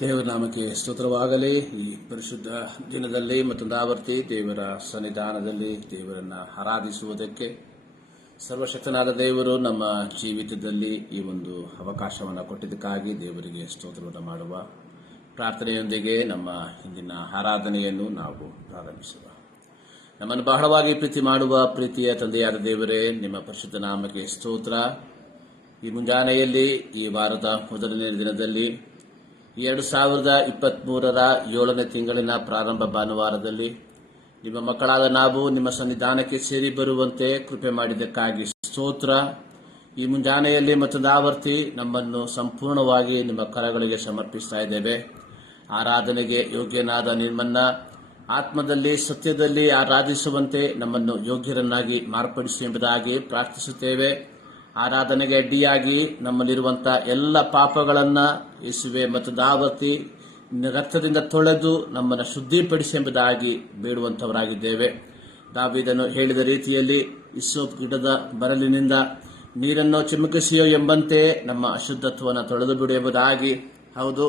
ದೇವರ ನಾಮಕ್ಕೆ ಸ್ತೋತ್ರವಾಗಲಿ. ಈ ಪರಿಶುದ್ಧ ದಿನದಲ್ಲಿ ಮತ್ತೊಂದು ಆವರ್ತಿ ದೇವರ ಸನ್ನಿಧಾನದಲ್ಲಿ ದೇವರನ್ನ ಆರಾಧಿಸುವುದಕ್ಕೆ ಸರ್ವಶಕ್ತನಾದ ದೇವರು ನಮ್ಮ ಜೀವಿತದಲ್ಲಿ ಈ ಒಂದು ಅವಕಾಶವನ್ನು ಕೊಟ್ಟಿದ್ದಕ್ಕಾಗಿ ದೇವರಿಗೆ ಸ್ತೋತ್ರವನ್ನು ಮಾಡುವ ಪ್ರಾರ್ಥನೆಯೊಂದಿಗೆ ನಮ್ಮ ಇಂದಿನ ಆರಾಧನೆಯನ್ನು ನಾವು ಪ್ರಾರಂಭಿಸುವ. ನಮ್ಮನ್ನು ಬಹಳವಾಗಿ ಪ್ರೀತಿ ಮಾಡುವ ಪ್ರೀತಿಯ ತಂದೆಯಾದ ದೇವರೇ, ನಿಮ್ಮ ಪರಿಶುದ್ಧ ನಾಮಕ್ಕೆ ಸ್ತೋತ್ರ. ಈ ಮುಂಜಾನೆಯಲ್ಲಿ ಈ ವಾರದ ಮೊದಲನೇ ದಿನದಲ್ಲಿ 2023 7ನೇ ತಿಂಗಳಿನ ಪ್ರಾರಂಭ ಭಾನುವಾರದಲ್ಲಿ ನಿಮ್ಮ ಮಕ್ಕಳಾದ ನಾವು ನಿಮ್ಮ ಸನ್ನಿಧಾನಕ್ಕೆ ಸೇರಿ ಬರುವಂತೆ ಕೃಪೆ ಮಾಡಿದ್ದಕ್ಕಾಗಿ ಸ್ತೋತ್ರ. ಈ ಮುಂಜಾನೆಯಲ್ಲಿ ಮತ್ತೊಂದು ಆವರ್ತಿ ನಮ್ಮನ್ನು ಸಂಪೂರ್ಣವಾಗಿ ನಿಮ್ಮ ಕರಗಳಿಗೆ ಸಮರ್ಪಿಸ್ತಾ ಇದ್ದೇವೆ. ಆರಾಧನೆಗೆ ಯೋಗ್ಯನಾದ ನಿಮ್ಮನ್ನ ಆತ್ಮದಲ್ಲಿ ಸತ್ಯದಲ್ಲಿ ಆರಾಧಿಸುವಂತೆ ನಮ್ಮನ್ನು ಯೋಗ್ಯರನ್ನಾಗಿ ಮಾರ್ಪಡಿಸಿ ಎಂಬುದಾಗಿ ಪ್ರಾರ್ಥಿಸುತ್ತೇವೆ. ಆರಾಧನೆಗೆ ಅಡ್ಡಿಯಾಗಿ ನಮ್ಮಲ್ಲಿರುವಂತಹ ಎಲ್ಲ ಪಾಪಗಳನ್ನ ಯೇಸುವೆ ಮತ್ತು ದಾವತಿ ರಕ್ತದಿಂದ ತೊಳೆದು ನಮ್ಮನ್ನು ಶುದ್ಧಿಪಡಿಸಿ ಎಂಬುದಾಗಿ ಬೇಡುವಂತವರಾಗಿದ್ದೇವೆ. ದಾವೀದನು ಹೇಳಿದ ರೀತಿಯಲ್ಲಿ ಇಸ್ಸೋಪ್ ಗಿಡದ ಬರಲಿನಿಂದ ನೀರನ್ನು ಚಿಮುಕಿಸಿಯೋ ಎಂಬಂತೆ ನಮ್ಮ ಅಶುದ್ಧತ್ವವನ್ನು ತೊಳೆದು ಬಿಡು ಎಂಬುದಾಗಿ. ಹೌದು,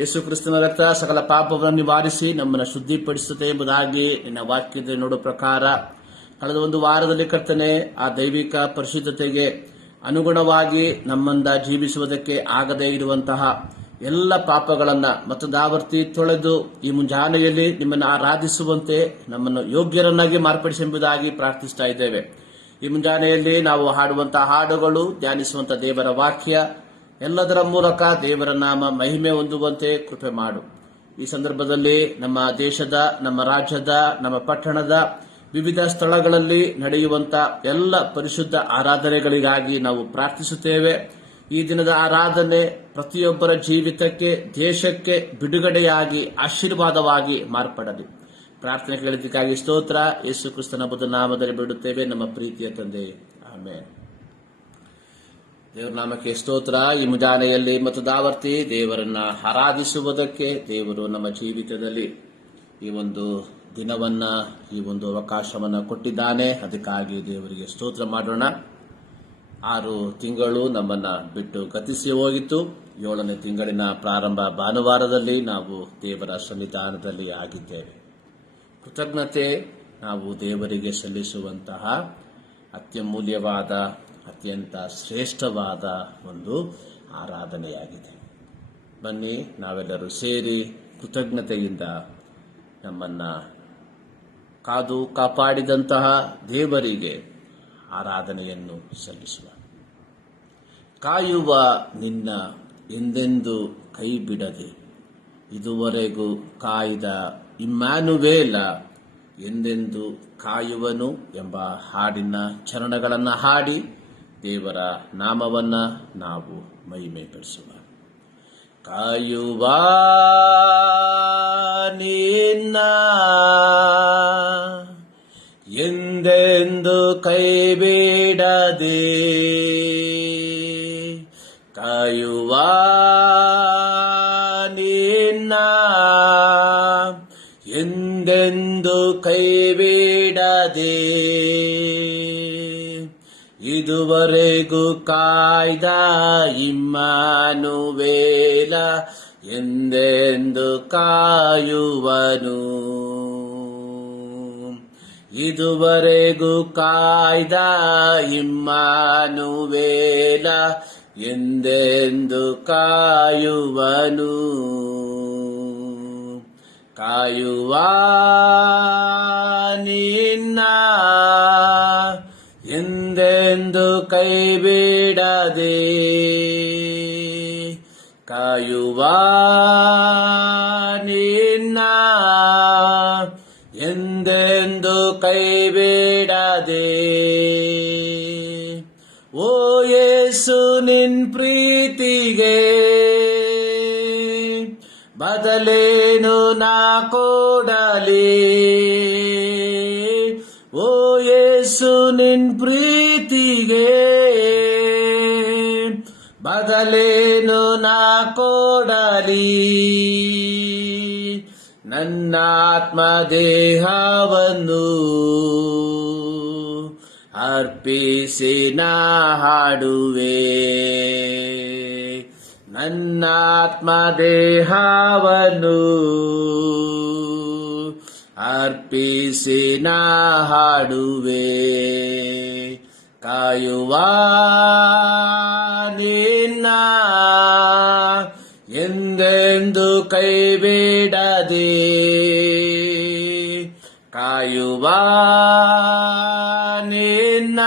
ಯೇಸು ಕ್ರಿಸ್ತನ ರಕ್ತ ಸಕಲ ಪಾಪವನ್ನು ನಿವಾರಿಸಿ ನಮ್ಮನ್ನು ಶುದ್ಧಿಪಡಿಸುತ್ತೆ ಎಂಬುದಾಗಿ ನಿನ್ನ ವಾಕ್ಯದ ನೋಡುವ ಪ್ರಕಾರ ಕಳೆದ ಒಂದು ವಾರದಲ್ಲಿ ಕರ್ತನೆ ಆ ದೈವಿಕ ಪರಿಶುದ್ಧತೆಗೆ ಅನುಗುಣವಾಗಿ ನಮ್ಮಿಂದ ಜೀವಿಸುವುದಕ್ಕೆ ಆಗದೇ ಇರುವಂತಹ ಎಲ್ಲ ಪಾಪಗಳನ್ನು ಮತ್ತೊಂದಾವರ್ತಿ ತೊಳೆದು ಈ ಮುಂಜಾನೆಯಲ್ಲಿ ನಿಮ್ಮನ್ನು ಆರಾಧಿಸುವಂತೆ ನಮ್ಮನ್ನು ಯೋಗ್ಯರನ್ನಾಗಿ ಮಾರ್ಪಡಿಸಿ ಎಂಬುದಾಗಿ ಪ್ರಾರ್ಥಿಸ್ತಾ ಇದ್ದೇವೆ. ಈ ಮುಂಜಾನೆಯಲ್ಲಿ ನಾವು ಹಾಡುವಂತಹ ಹಾಡುಗಳು, ಧ್ಯಾನಿಸುವಂತಹ ದೇವರ ವಾಕ್ಯ ಎಲ್ಲದರ ಮೂಲಕ ದೇವರ ನಾಮ ಮಹಿಮೆ ಹೊಂದುವಂತೆ ಕೃಪೆ ಮಾಡು. ಈ ಸಂದರ್ಭದಲ್ಲಿ ನಮ್ಮ ದೇಶದ, ನಮ್ಮ ರಾಜ್ಯದ, ನಮ್ಮ ಪಟ್ಟಣದ ವಿವಿಧ ಸ್ಥಳಗಳಲ್ಲಿ ನಡೆಯುವಂತ ಎಲ್ಲ ಪರಿಶುದ್ಧ ಆರಾಧನೆಗಳಿಗಾಗಿ ನಾವು ಪ್ರಾರ್ಥಿಸುತ್ತೇವೆ. ಈ ದಿನದ ಆರಾಧನೆ ಪ್ರತಿಯೊಬ್ಬರ ಜೀವಿತಕ್ಕೆ, ದೇಶಕ್ಕೆ ಬಿಡುಗಡೆಯಾಗಿ ಆಶೀರ್ವಾದವಾಗಿ ಮಾರ್ಪಡಲಿ. ಪ್ರಾರ್ಥನೆ ಕೇಳಿದ್ದಕ್ಕಾಗಿ ಸ್ತೋತ್ರ. ಯೇಸು ಕ್ರಿಸ್ತನ ಬುದ್ಧ ನಾಮದಲ್ಲಿ ಬಿಡುತ್ತೇವೆ ನಮ್ಮ ಪ್ರೀತಿಯ ತಂದೆ, ಆಮೆನ್. ದೇವರ ನಾಮಕ್ಕೆ ಸ್ತೋತ್ರ. ಈ ಮುಂಜಾನೆಯಲ್ಲಿ ಮತ್ತು ದಾವರ್ತಿ ದೇವರನ್ನ ಆರಾಧಿಸುವುದಕ್ಕೆ ದೇವರು ನಮ್ಮ ಜೀವಿತದಲ್ಲಿ ಈ ಒಂದು ದಿನವನ್ನ, ಈ ಒಂದು ಅವಕಾಶವನ್ನ ಕೊಟ್ಟಿದ್ದಾನೆ. ಅದಕ್ಕಾಗಿ ದೇವರಿಗೆ ಸ್ತೋತ್ರ ಮಾಡೋಣ. 6 ತಿಂಗಳು ನಮ್ಮನ್ನ ಬಿಟ್ಟು ಗತಿಸಿ ಹೋಗಿತ್ತು. 7ನೇ ತಿಂಗಳಿನ ಪ್ರಾರಂಭ ಭಾನುವಾರದಲ್ಲಿ ನಾವು ದೇವರ ಸನ್ನಿಧಾನದಲ್ಲಿ ಆಗಿದ್ದೇವೆ. ಕೃತಜ್ಞತೆ ನಾವು ದೇವರಿಗೆ ಸಲ್ಲಿಸುವಂತಹ ಅತ್ಯಮೂಲ್ಯವಾದ, ಅತ್ಯಂತ ಶ್ರೇಷ್ಠವಾದ ಒಂದು ಆರಾಧನೆಯಾಗಿದೆ. ಬನ್ನಿ ನಾವೆಲ್ಲರೂ ಸೇರಿ ಕೃತಜ್ಞತೆಯಿಂದ ನಮ್ಮನ್ನ ಕಾದು ಕಾಪಾಡಿದಂತಹ ದೇವರಿಗೆ ಆರಾಧನೆಯನ್ನು ಸಲ್ಲಿಸುವ. ಕಾಯುವ ನಿನ್ನ ಎಂದೆಂದು ಕೈ ಬಿಡದೆ, ಇದುವರೆಗೂ ಕಾಯ್ದ ಇಮ್ಯಾನುವೇಲ ಎಂದೆಂದು ಕಾಯುವನು ಎಂಬ ಹಾಡಿನ ಚರಣಗಳನ್ನು ಹಾಡಿ ದೇವರ ನಾಮವನ್ನ ನಾವು ಮಹಿಮೆಪಡಿಸುವ. ಕಾಯುವ ನಿನ್ನ ಎಂದೆಂದು ಕೈ ಬಿಡದೆ, ಕಾಯುವ ನಿನ್ನ ಎಂದೆಂದು ಕೈ ಬಿಡದೆ, ಇದುವರೆಗೂ ಕಾಯ್ದ ಇಮ್ಯಾನುವೇಲ ಎಂದೆಂದು ಕಾಯುವನು. ಇದುವರೆಗೂ ಕಾಯ್ದ ಇಮ್ಯಾನುವೇಲ ಎಂದೆಂದು ಕಾಯುವನು. ಕಾಯುವ ನಿನ್ನ ಎಂದೆಂದು ಕೈ ಬಿಡದೆ, ಕಾಯುವ ನಿನ್ನ ಎಂದೆಂದು ಕೈ ಬಿಡದೆ. ಓ ಯೇಸು ನಿನ್ ಪ್ರೀತಿಗೆ ಬದಲೇನು ನಾ ಕೊಡಲಿ. ಓ ಯೇಸು ನಿನ್ ಪ್ರೀತಿಗೆ ಬದಲೇನು ನಾ ಕೊಡಲಿ. ನನ್ನಾತ್ಮ ದೇಹವನ್ನು ಅರ್ಪಿಸಿ ನಾ ಹಾಡುವೆ. ನನ್ನಾತ್ಮದೇಹವನ್ನು ಅರ್ಪಿಸಿ ನಾ ಹಾಡುವೆ. ಕಾಯುವ ನಿನ್ನ ಎಂದೆಂದು ಕೈಬಿಡದೆ, ಕಾಯುವ ನಿನ್ನ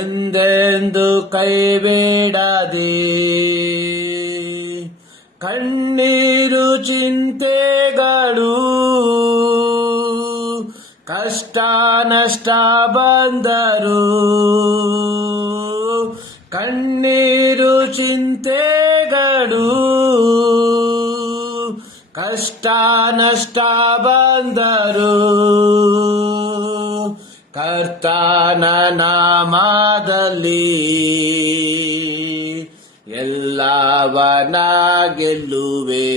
ಎಂದೆಂದು ಕೈಬಿಡದೆ. ಕಣ್ಣೀರು ಚಿಂತೆಗಳು ಕಷ್ಟ ನಷ್ಟ ಬಂದರು, ಕಣ್ಣೀರು ಚಿಂತೆಗಳು ಕಷ್ಟ ನಷ್ಟ ಬಂದರು, ಕರ್ತನ ನಾಮದಲ್ಲಿ ಎಲ್ಲವನ ಗೆಲ್ಲುವೆ.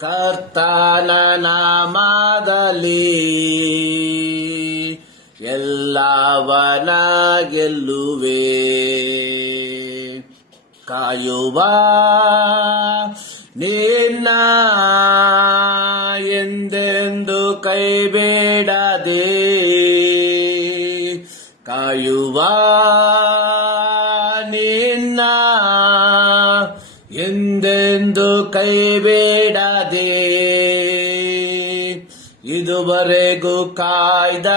ಕರ್ತನ ನಾಮದಲ್ಲಿ ಎಲ್ಲವನ ಗೆಲ್ಲುವೆ. ಕಾಯುವ ನಿನ್ನ ಎಂದೆಂದು ಕೈಬಿಡದೆ, ಕಾಯುವ ನಿನ್ನ ಎಂದೆಂದು ಕೈಬಿಡದೆ. ಇದುವರೆಗೂ ಕಾಯ್ದ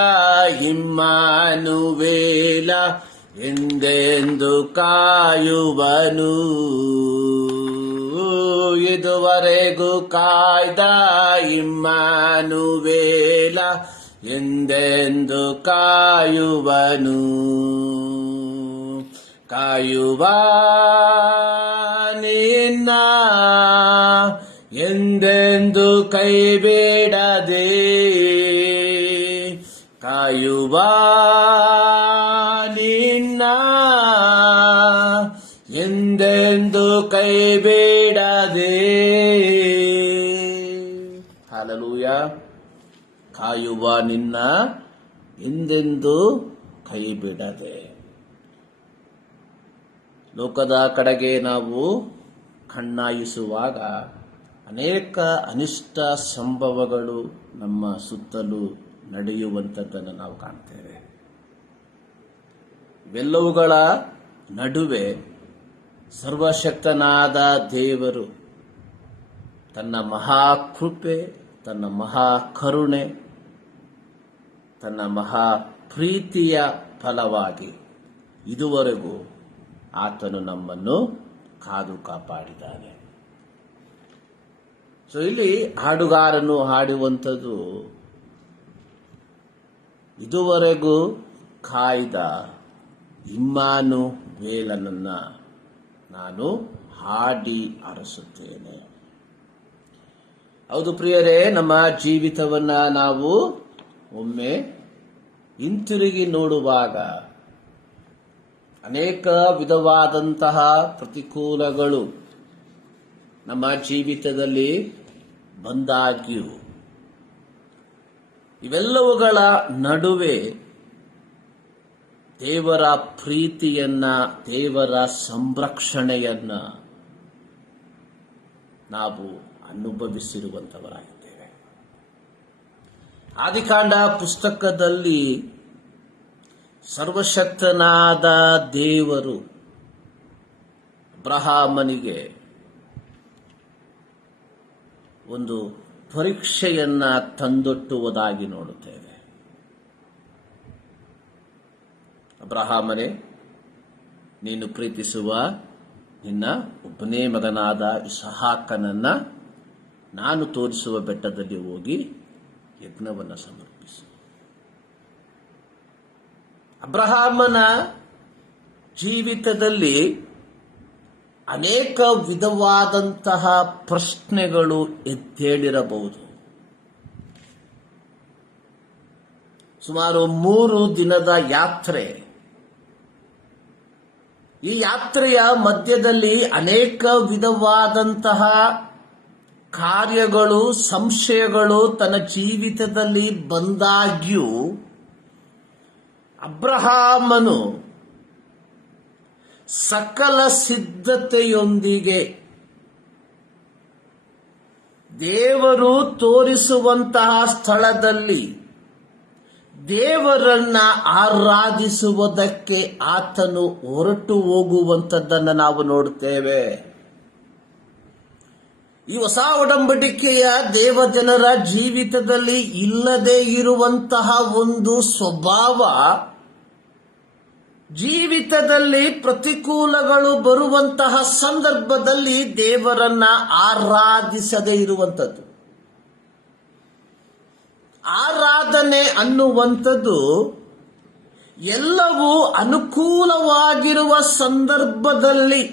ಇಮ್ಮಾನುವೇಲ ಎಂದೆಂದು ಕಾಯುವನು. ಇದುವರೆಗೂ ಕಾಯ್ದ ಇಮ್ಮಾನುವೇಲ ಎಂದೆಂದು ಕಾಯುವನು. ಕಾಯುವ ನಿನ್ನ ಎಂದೆಂದು ಕೈಬಿಡದೆ, ಕಾಯುವ ನಿನ್ನ ಎಂದೆಂದು ಕೈಬಿಡದೆ. ಹಲ್ಲೆಲೂಯ. ಕಾಯುವ ನಿನ್ನ ಎಂದೆಂದು ಕೈಬಿಡದೆ. ಲೋಕದ ಕಡೆಗೆ ನಾವು ಕಣ್ಣಾಯಿಸುವಾಗ ಅನೇಕ ಅನಿಷ್ಟ ಸಂಭವಗಳು ನಮ್ಮ ಸುತ್ತಲೂ ನಡೆಯುವಂಥದ್ದನ್ನು ನಾವು ಕಾಣ್ತೇವೆ. ಇವೆಲ್ಲವುಗಳ ನಡುವೆ ಸರ್ವಶಕ್ತನಾದ ದೇವರು ತನ್ನ ಮಹಾಕೃಪೆ, ತನ್ನ ಮಹಾಕರುಣೆ, ತನ್ನ ಮಹಾಪ್ರೀತಿಯ ಫಲವಾಗಿ ಇದುವರೆಗೂ ಆತನು ನಮ್ಮನ್ನು ಕಾದು ಕಾಪಾಡಿದ್ದಾನೆ. ಸೊ ಇಲ್ಲಿ ಹಾಡುಗಾರನು ಹಾಡುವಂಥದ್ದು, ಇದುವರೆಗೂ ಕಾಯ್ದ ಇಮ್ಮಾನುವೇಲನನ್ನ ನಾನು ಹಾಡಿ ಅರಸುತ್ತೇನೆ. ಹೌದು ಪ್ರಿಯರೇ, ನಮ್ಮ ಜೀವಿತವನ್ನ ನಾವು ಒಮ್ಮೆ ಹಿಂತಿರುಗಿ ನೋಡುವಾಗ ಅನೇಕ ವಿಧವಾದಂತಹ ಪ್ರತಿಕೂಲಗಳು ನಮ್ಮ ಜೀವಿತದಲ್ಲಿ ಬಂದಾಗ್ಯೂ ಇವೆಲ್ಲವುಗಳ ನಡುವೆ ದೇವರ ಪ್ರೀತಿಯನ್ನ, ದೇವರ ಸಂರಕ್ಷಣೆಯನ್ನ ನಾವು ಅನುಭವಿಸಿರುವಂತವರಾಗಿದ್ದೇವೆ. ಆದಿಕಾಂಡ ಪುಸ್ತಕದಲ್ಲಿ ಸರ್ವಶಕ್ತನಾದ ದೇವರು ಅಬ್ರಹಾಮನಿಗೆ ಒಂದು ಪರೀಕ್ಷೆಯನ್ನ ತಂದೊಟ್ಟುವುದಾಗಿ ನೋಡುತ್ತೇವೆ. ಅಬ್ರಹಾಮನೇ, ನೀನು ಪ್ರೀತಿಸುವ ನಿನ್ನ ಒಬ್ಬನೇ ಮಗನಾದ ಇಸಹಾಕನನ್ನ ನಾನು ತೋರಿಸುವ ಬೆಟ್ಟದಲ್ಲಿ ಹೋಗಿ ಯಜ್ಞವನ್ನು ಸಮರ್ಪಿಸು. ಅಬ್ರಹಾಮನ ಜೀವಿತದಲ್ಲಿ ಅನೇಕ ವಿಧವಾದಂತಹ ಪ್ರಶ್ನೆಗಳು ಎದ್ದೇಳಿರಬಹುದು. ಸುಮಾರು 3 ದಿನದ ಯಾತ್ರೆ. ಈ ಯಾತ್ರೆಯ ಮಧ್ಯದಲ್ಲಿ ಅನೇಕ ವಿಧವಾದಂತಹ ಕಾರ್ಯಗಳು, ಸಂಶಯಗಳು ತನ್ನ ಜೀವಿತದಲ್ಲಿ ಬಂದಾಗ್ಯೂ ಅಬ್ರಹಾಮನು ಸಕಲ ಸಿದ್ಧತೆಯೊಂದಿಗೆ ದೇವರು ತೋರಿಸುವಂತಹ ಸ್ಥಳದಲ್ಲಿ ದೇವರನ್ನ ಆರಾಧಿಸುವುದಕ್ಕೆ ಆತನು ಹೊರಟು ಹೋಗುವಂಥದ್ದನ್ನು ನಾವು ನೋಡುತ್ತೇವೆ. ಈ ಹೊಸ ಒಡಂಬಡಿಕೆಯ ದೇವಜನರ ಜೀವಿತದಲ್ಲಿ ಇಲ್ಲದೇ ಇರುವಂತಹ ಒಂದು ಸ್ವಭಾವ, ಜೀವಿತದಲ್ಲಿ ಪ್ರತಿಕೂಲಗಳು ಬರುವಂತಹ ಸಂದರ್ಭದಲ್ಲಿ ದೇವರನ್ನ ಆರಾಧಿಸದೇ ಇರುವಂಥದ್ದು. ಆರಾಧನೆ ಅನ್ನುವಂಥದ್ದು ಎಲ್ಲವೂ ಅನುಕೂಲವಾಗಿರುವ ಸಂದರ್ಭದಲ್ಲಿ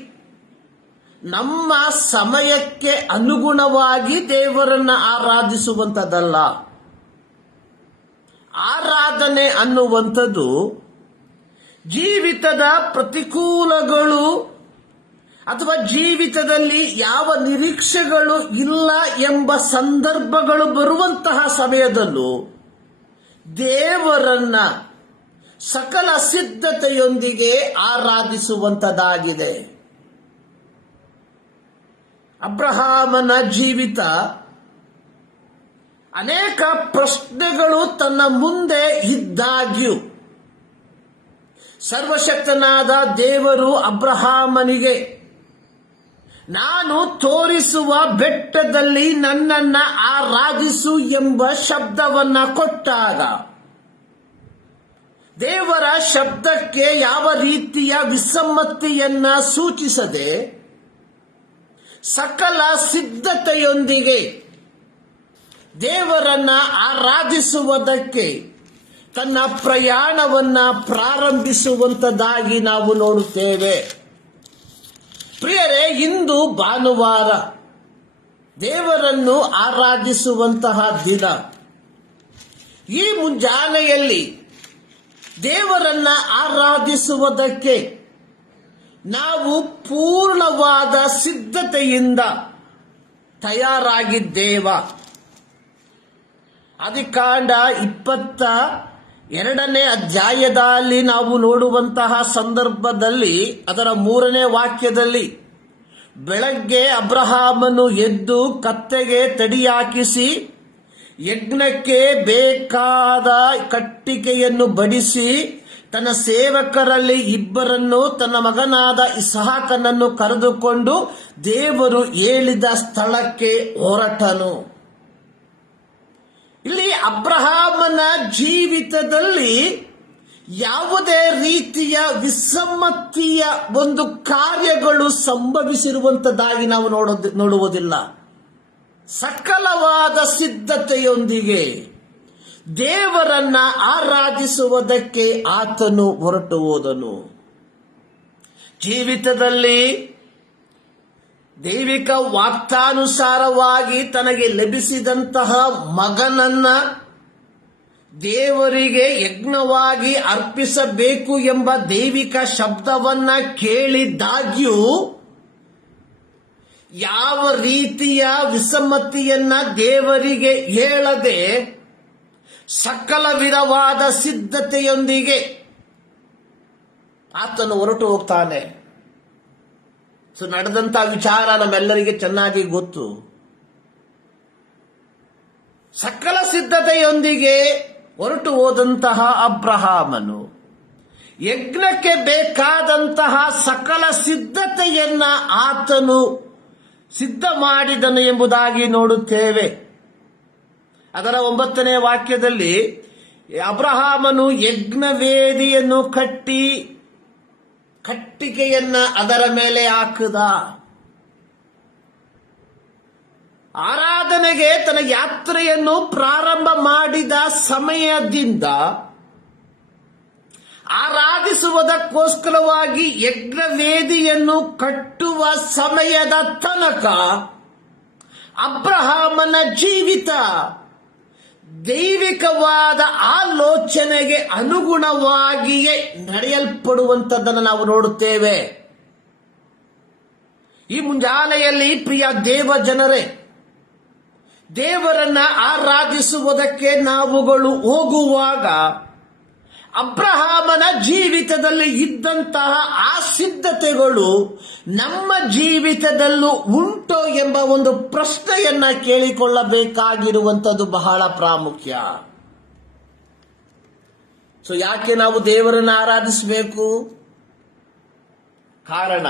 ನಮ್ಮ ಸಮಯಕ್ಕೆ ಅನುಗುಣವಾಗಿ ದೇವರನ್ನ ಆರಾಧಿಸುವಂಥದ್ದಲ್ಲ. ಆರಾಧನೆ ಅನ್ನುವಂಥದ್ದು ಜೀವಿತದ ಪ್ರತಿಕೂಲಗಳು ಅಥವಾ ಜೀವಿತದಲ್ಲಿ ಯಾವ ನಿರೀಕ್ಷೆಗಳು ಇಲ್ಲ ಎಂಬ ಸಂದರ್ಭಗಳು ಬರುವಂತಹ ಸಮಯದಲ್ಲೂ ದೇವರನ್ನ ಸಕಲ ಸಿದ್ಧತೆಯೊಂದಿಗೆ ಆರಾಧಿಸುವಂತದ್ದಾಗಿದೆ. ಅಬ್ರಹಾಮನ ಜೀವಿತ ಅನೇಕ ಪ್ರಶ್ನೆಗಳು ತನ್ನ ಮುಂದೆ ಇದ್ದಾಗ್ಯೂ ಸರ್ವಶಕ್ತನಾದ ದೇವರು ಅಬ್ರಹಾಮನಿಗೆ ನಾನು ತೋರಿಸುವ ಬೆಟ್ಟದಲ್ಲಿ ನನ್ನನ್ನ ಆರಾಧಿಸು ಎಂಬ ಶಬ್ದವನ್ನ ಕೊಟ್ಟಾಗ ದೇವರ ಶಬ್ದಕ್ಕೆ ಯಾವ ರೀತಿಯ ವಿಸಮ್ಮತಿಯನ್ನ ಸೂಚಿಸದೆ ಸಕಲ ಸಿದ್ಧತೆಯೊಂದಿಗೆ ದೇವರನ್ನ ಆರಾಧಿಸುವುದಕ್ಕೆ ತನ್ನ ಪ್ರಯಾಣವನ್ನ ಪ್ರಾರಂಭಿಸುವಂತದ್ದಾಗಿ ನಾವು ನೋಡುತ್ತೇವೆ. ಪ್ರಿಯರೇ, ಇಂದು ಭಾನುವಾರ ದೇವರನ್ನು ಆರಾಧಿಸುವಂತಹ ದಿನ. ಈ ಮುಂಜಾನೆಯಲ್ಲಿ ದೇವರನ್ನ ಆರಾಧಿಸುವುದಕ್ಕೆ ನಾವು ಪೂರ್ಣವಾದ ಸಿದ್ಧತೆಯಿಂದ ತಯಾರಾಗಿದ್ದೇವ. ಆದಿಕಾಂಡ 22ನೇ ಅಧ್ಯಾಯದಲ್ಲಿ ನಾವು ನೋಡುವಂತಹ ಸಂದರ್ಭದಲ್ಲಿ ಅದರ 3ನೇ ವಾಕ್ಯದಲ್ಲಿ ಬೆಳಗ್ಗೆ ಅಬ್ರಹಾಮನು ಎದ್ದು ಕತ್ತೆಗೆ ತಡಿ ಹಾಕಿಸಿ ಯಜ್ಞಕ್ಕೆ ಬೇಕಾದ ಕಟ್ಟಿಗೆಯನ್ನು ಬಡಿಸಿ ತನ್ನ ಸೇವಕರಲ್ಲಿ 2 ತನ್ನ ಮಗನಾದ ಇಸಾಕನನ್ನು ಕರೆದುಕೊಂಡು ದೇವರು ಹೇಳಿದ ಸ್ಥಳಕ್ಕೆ ಹೊರಟನು. ಇಲ್ಲಿ ಅಬ್ರಹಾಮನ ಜೀವಿತದಲ್ಲಿ ಯಾವುದೇ ರೀತಿಯ ವಿಸಮ್ಮತಿಯ ಒಂದು ಕಾರ್ಯಗಳು ಸಂಭವಿಸಿರುವಂತದ್ದಾಗಿ ನಾವು ನೋಡುವುದಿಲ್ಲ. ಸಕಲವಾದ ಸಿದ್ಧತೆಯೊಂದಿಗೆ ದೇವರನ್ನ ಆರಾಧಿಸುವುದಕ್ಕೆ ಆತನು ಹೊರಟು ಹೋದನು. ಜೀವಿತದಲ್ಲಿ ದೈವಿಕ ವಾಕ್ಯಾನುಸಾರವಾಗಿ ತನಗೆ ಲಭಿಸಿದಂತಹ ಮಗನನ್ನ ದೇವರಿಗೆ ಯಜ್ಞವಾಗಿ ಅರ್ಪಿಸಬೇಕು ಎಂಬ ದೈವಿಕ ಶಬ್ದವನ್ನ ಕೇಳಿದಾಗ್ಯೂ ಯಾವ ರೀತಿಯ ವಿಸಮ್ಮತಿಯನ್ನ ದೇವರಿಗೆ ಹೇಳದೆ ಸಕಲ ವಿಧವಾದ ಸಿದ್ಧತೆಯೊಂದಿಗೆ ಆತನು ಹೊರಟು ಹೋಗ್ತಾನೆ. ನಡೆದಂತ ವಿಚಾರ ನಮ್ಮೆಲ್ಲರಿಗೆ ಚೆನ್ನಾಗಿ ಗೊತ್ತು. ಸಕಲ ಸಿದ್ಧತೆಯೊಂದಿಗೆ ಹೊರಟು ಹೋದಂತಹ ಅಬ್ರಹಾಮನು ಯಜ್ಞಕ್ಕೆ ಬೇಕಾದಂತಹ ಸಕಲ ಸಿದ್ಧತೆಯನ್ನ ಆತನು ಸಿದ್ಧ ಮಾಡಿದನು ಎಂಬುದಾಗಿ ನೋಡುತ್ತೇವೆ. ಅದರ 9ನೇ ವಾಕ್ಯದಲ್ಲಿ ಅಬ್ರಹಾಮನು ಯಜ್ಞವೇದಿಯನ್ನು ಕಟ್ಟಿ ಕಟ್ಟಿಗೆಯನ್ನ ಅದರ ಮೇಲೆ ಹಾಕಿದ. ಆರಾಧನೆಗೆ ತನ್ನ ಯಾತ್ರೆಯನ್ನು ಪ್ರಾರಂಭ ಮಾಡಿದ ಸಮಯದಿಂದ ಆರಾಧಿಸುವುದಕ್ಕೋಸ್ಕರವಾಗಿ ಯಜ್ಞವೇದಿಯನ್ನು ಕಟ್ಟುವ ಸಮಯದ ತನಕ ಅಬ್ರಹಾಮನ ಜೀವಿತ ದೈವಿಕವಾದ ಆಲೋಚನೆಗೆ ಅನುಗುಣವಾಗಿಯೇ ನಡೆಯಲ್ಪಡುವಂಥದ್ದನ್ನು ನಾವು ನೋಡುತ್ತೇವೆ. ಈ ಮುಂಜಾನೆಯಲ್ಲಿ ಪ್ರಿಯ ದೇವ ಜನರೇ, ದೇವರನ್ನ ಆರಾಧಿಸುವುದಕ್ಕೆ ನಾವುಗಳು ಹೋಗುವಾಗ ಅಬ್ರಹಾಮನ ಜೀವಿತದಲ್ಲಿ ಇದ್ದಂತಹ ಆ ಸಿದ್ಧತೆಗಳು ನಮ್ಮ ಜೀವಿತದಲ್ಲೂ ಉಂಟೋ ಎಂಬ ಒಂದು ಪ್ರಶ್ನೆಯನ್ನ ಕೇಳಿಕೊಳ್ಳಬೇಕಾಗಿರುವಂಥದ್ದು ಬಹಳ ಪ್ರಾಮುಖ್ಯ. ಸೊ ಯಾಕೆ ನಾವು ದೇವರನ್ನು ಆರಾಧಿಸಬೇಕು? ಕಾರಣ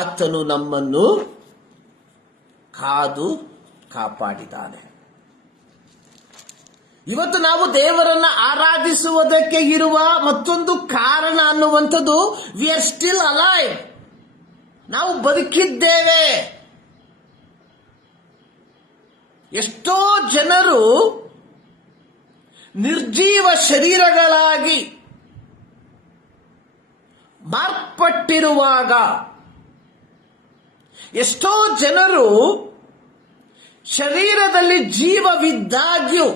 ಆತನು ನಮ್ಮನ್ನು ಕಾದು ಕಾಪಾಡಿದ್ದಾನೆ. ಇವತ್ತು ನಾವು ದೇವರನ್ನ ಆರಾಧಿಸುವುದಕ್ಕೆ ಇರುವ ಮತ್ತೊಂದು ಕಾರಣ ಅನ್ನುವಂಥದ್ದು, ವಿ ಆರ್ ಸ್ಟಿಲ್ ಅಲೈವ್, ನಾವು ಬದುಕಿದ್ದೇವೆ. ಎಷ್ಟೋ ಜನರು ನಿರ್ಜೀವ ಶರೀರಗಳಾಗಿ ಮಾರ್ಪಟ್ಟಿರುವಾಗ, ಎಷ್ಟೋ ಜನರು ಶರೀರದಲ್ಲಿ ಜೀವವಿದ್ದಾಗ್ಯೂ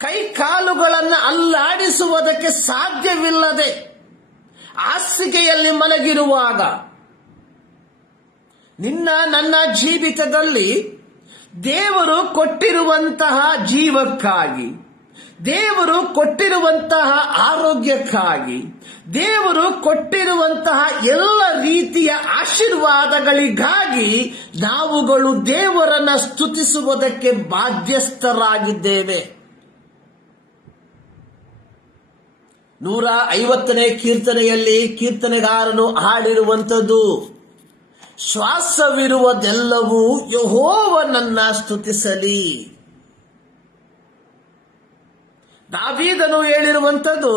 ಕೈ ಕಾಲುಗಳನ್ನು ಅಲ್ಲಾಡಿಸುವುದಕ್ಕೆ ಸಾಧ್ಯವಿಲ್ಲದೆ ಹಾಸಿಗೆಯಲ್ಲಿ ಮಲಗಿರುವಾಗ, ನಿನ್ನ ನನ್ನ ಜೀವಿತದಲ್ಲಿ ದೇವರು ಕೊಟ್ಟಿರುವಂತಹ ಜೀವಕ್ಕಾಗಿ, ದೇವರು ಕೊಟ್ಟಿರುವಂತಹ ಆರೋಗ್ಯಕ್ಕಾಗಿ, ದೇವರು ಕೊಟ್ಟಿರುವಂತಹ ಎಲ್ಲ ರೀತಿಯ ಆಶೀರ್ವಾದಗಳಿಗಾಗಿ ನಾವುಗಳು ದೇವರನ್ನ ಸ್ತುತಿಸುವುದಕ್ಕೆ ಬಾಧ್ಯಸ್ಥರಾಗಿದ್ದೇವೆ. 150ನೇ ಕೀರ್ತನೆಯಲ್ಲಿ ಕೀರ್ತನೆಗಾರನು ಹಾಡಿರುವಂಥದ್ದು, ಶ್ವಾಸವಿರುವುದೆಲ್ಲವೂ ಯೆಹೋವನನ್ನ ಸ್ತುತಿಸಲಿ. ದಾವೀದನು ಹೇಳಿರುವಂಥದ್ದು,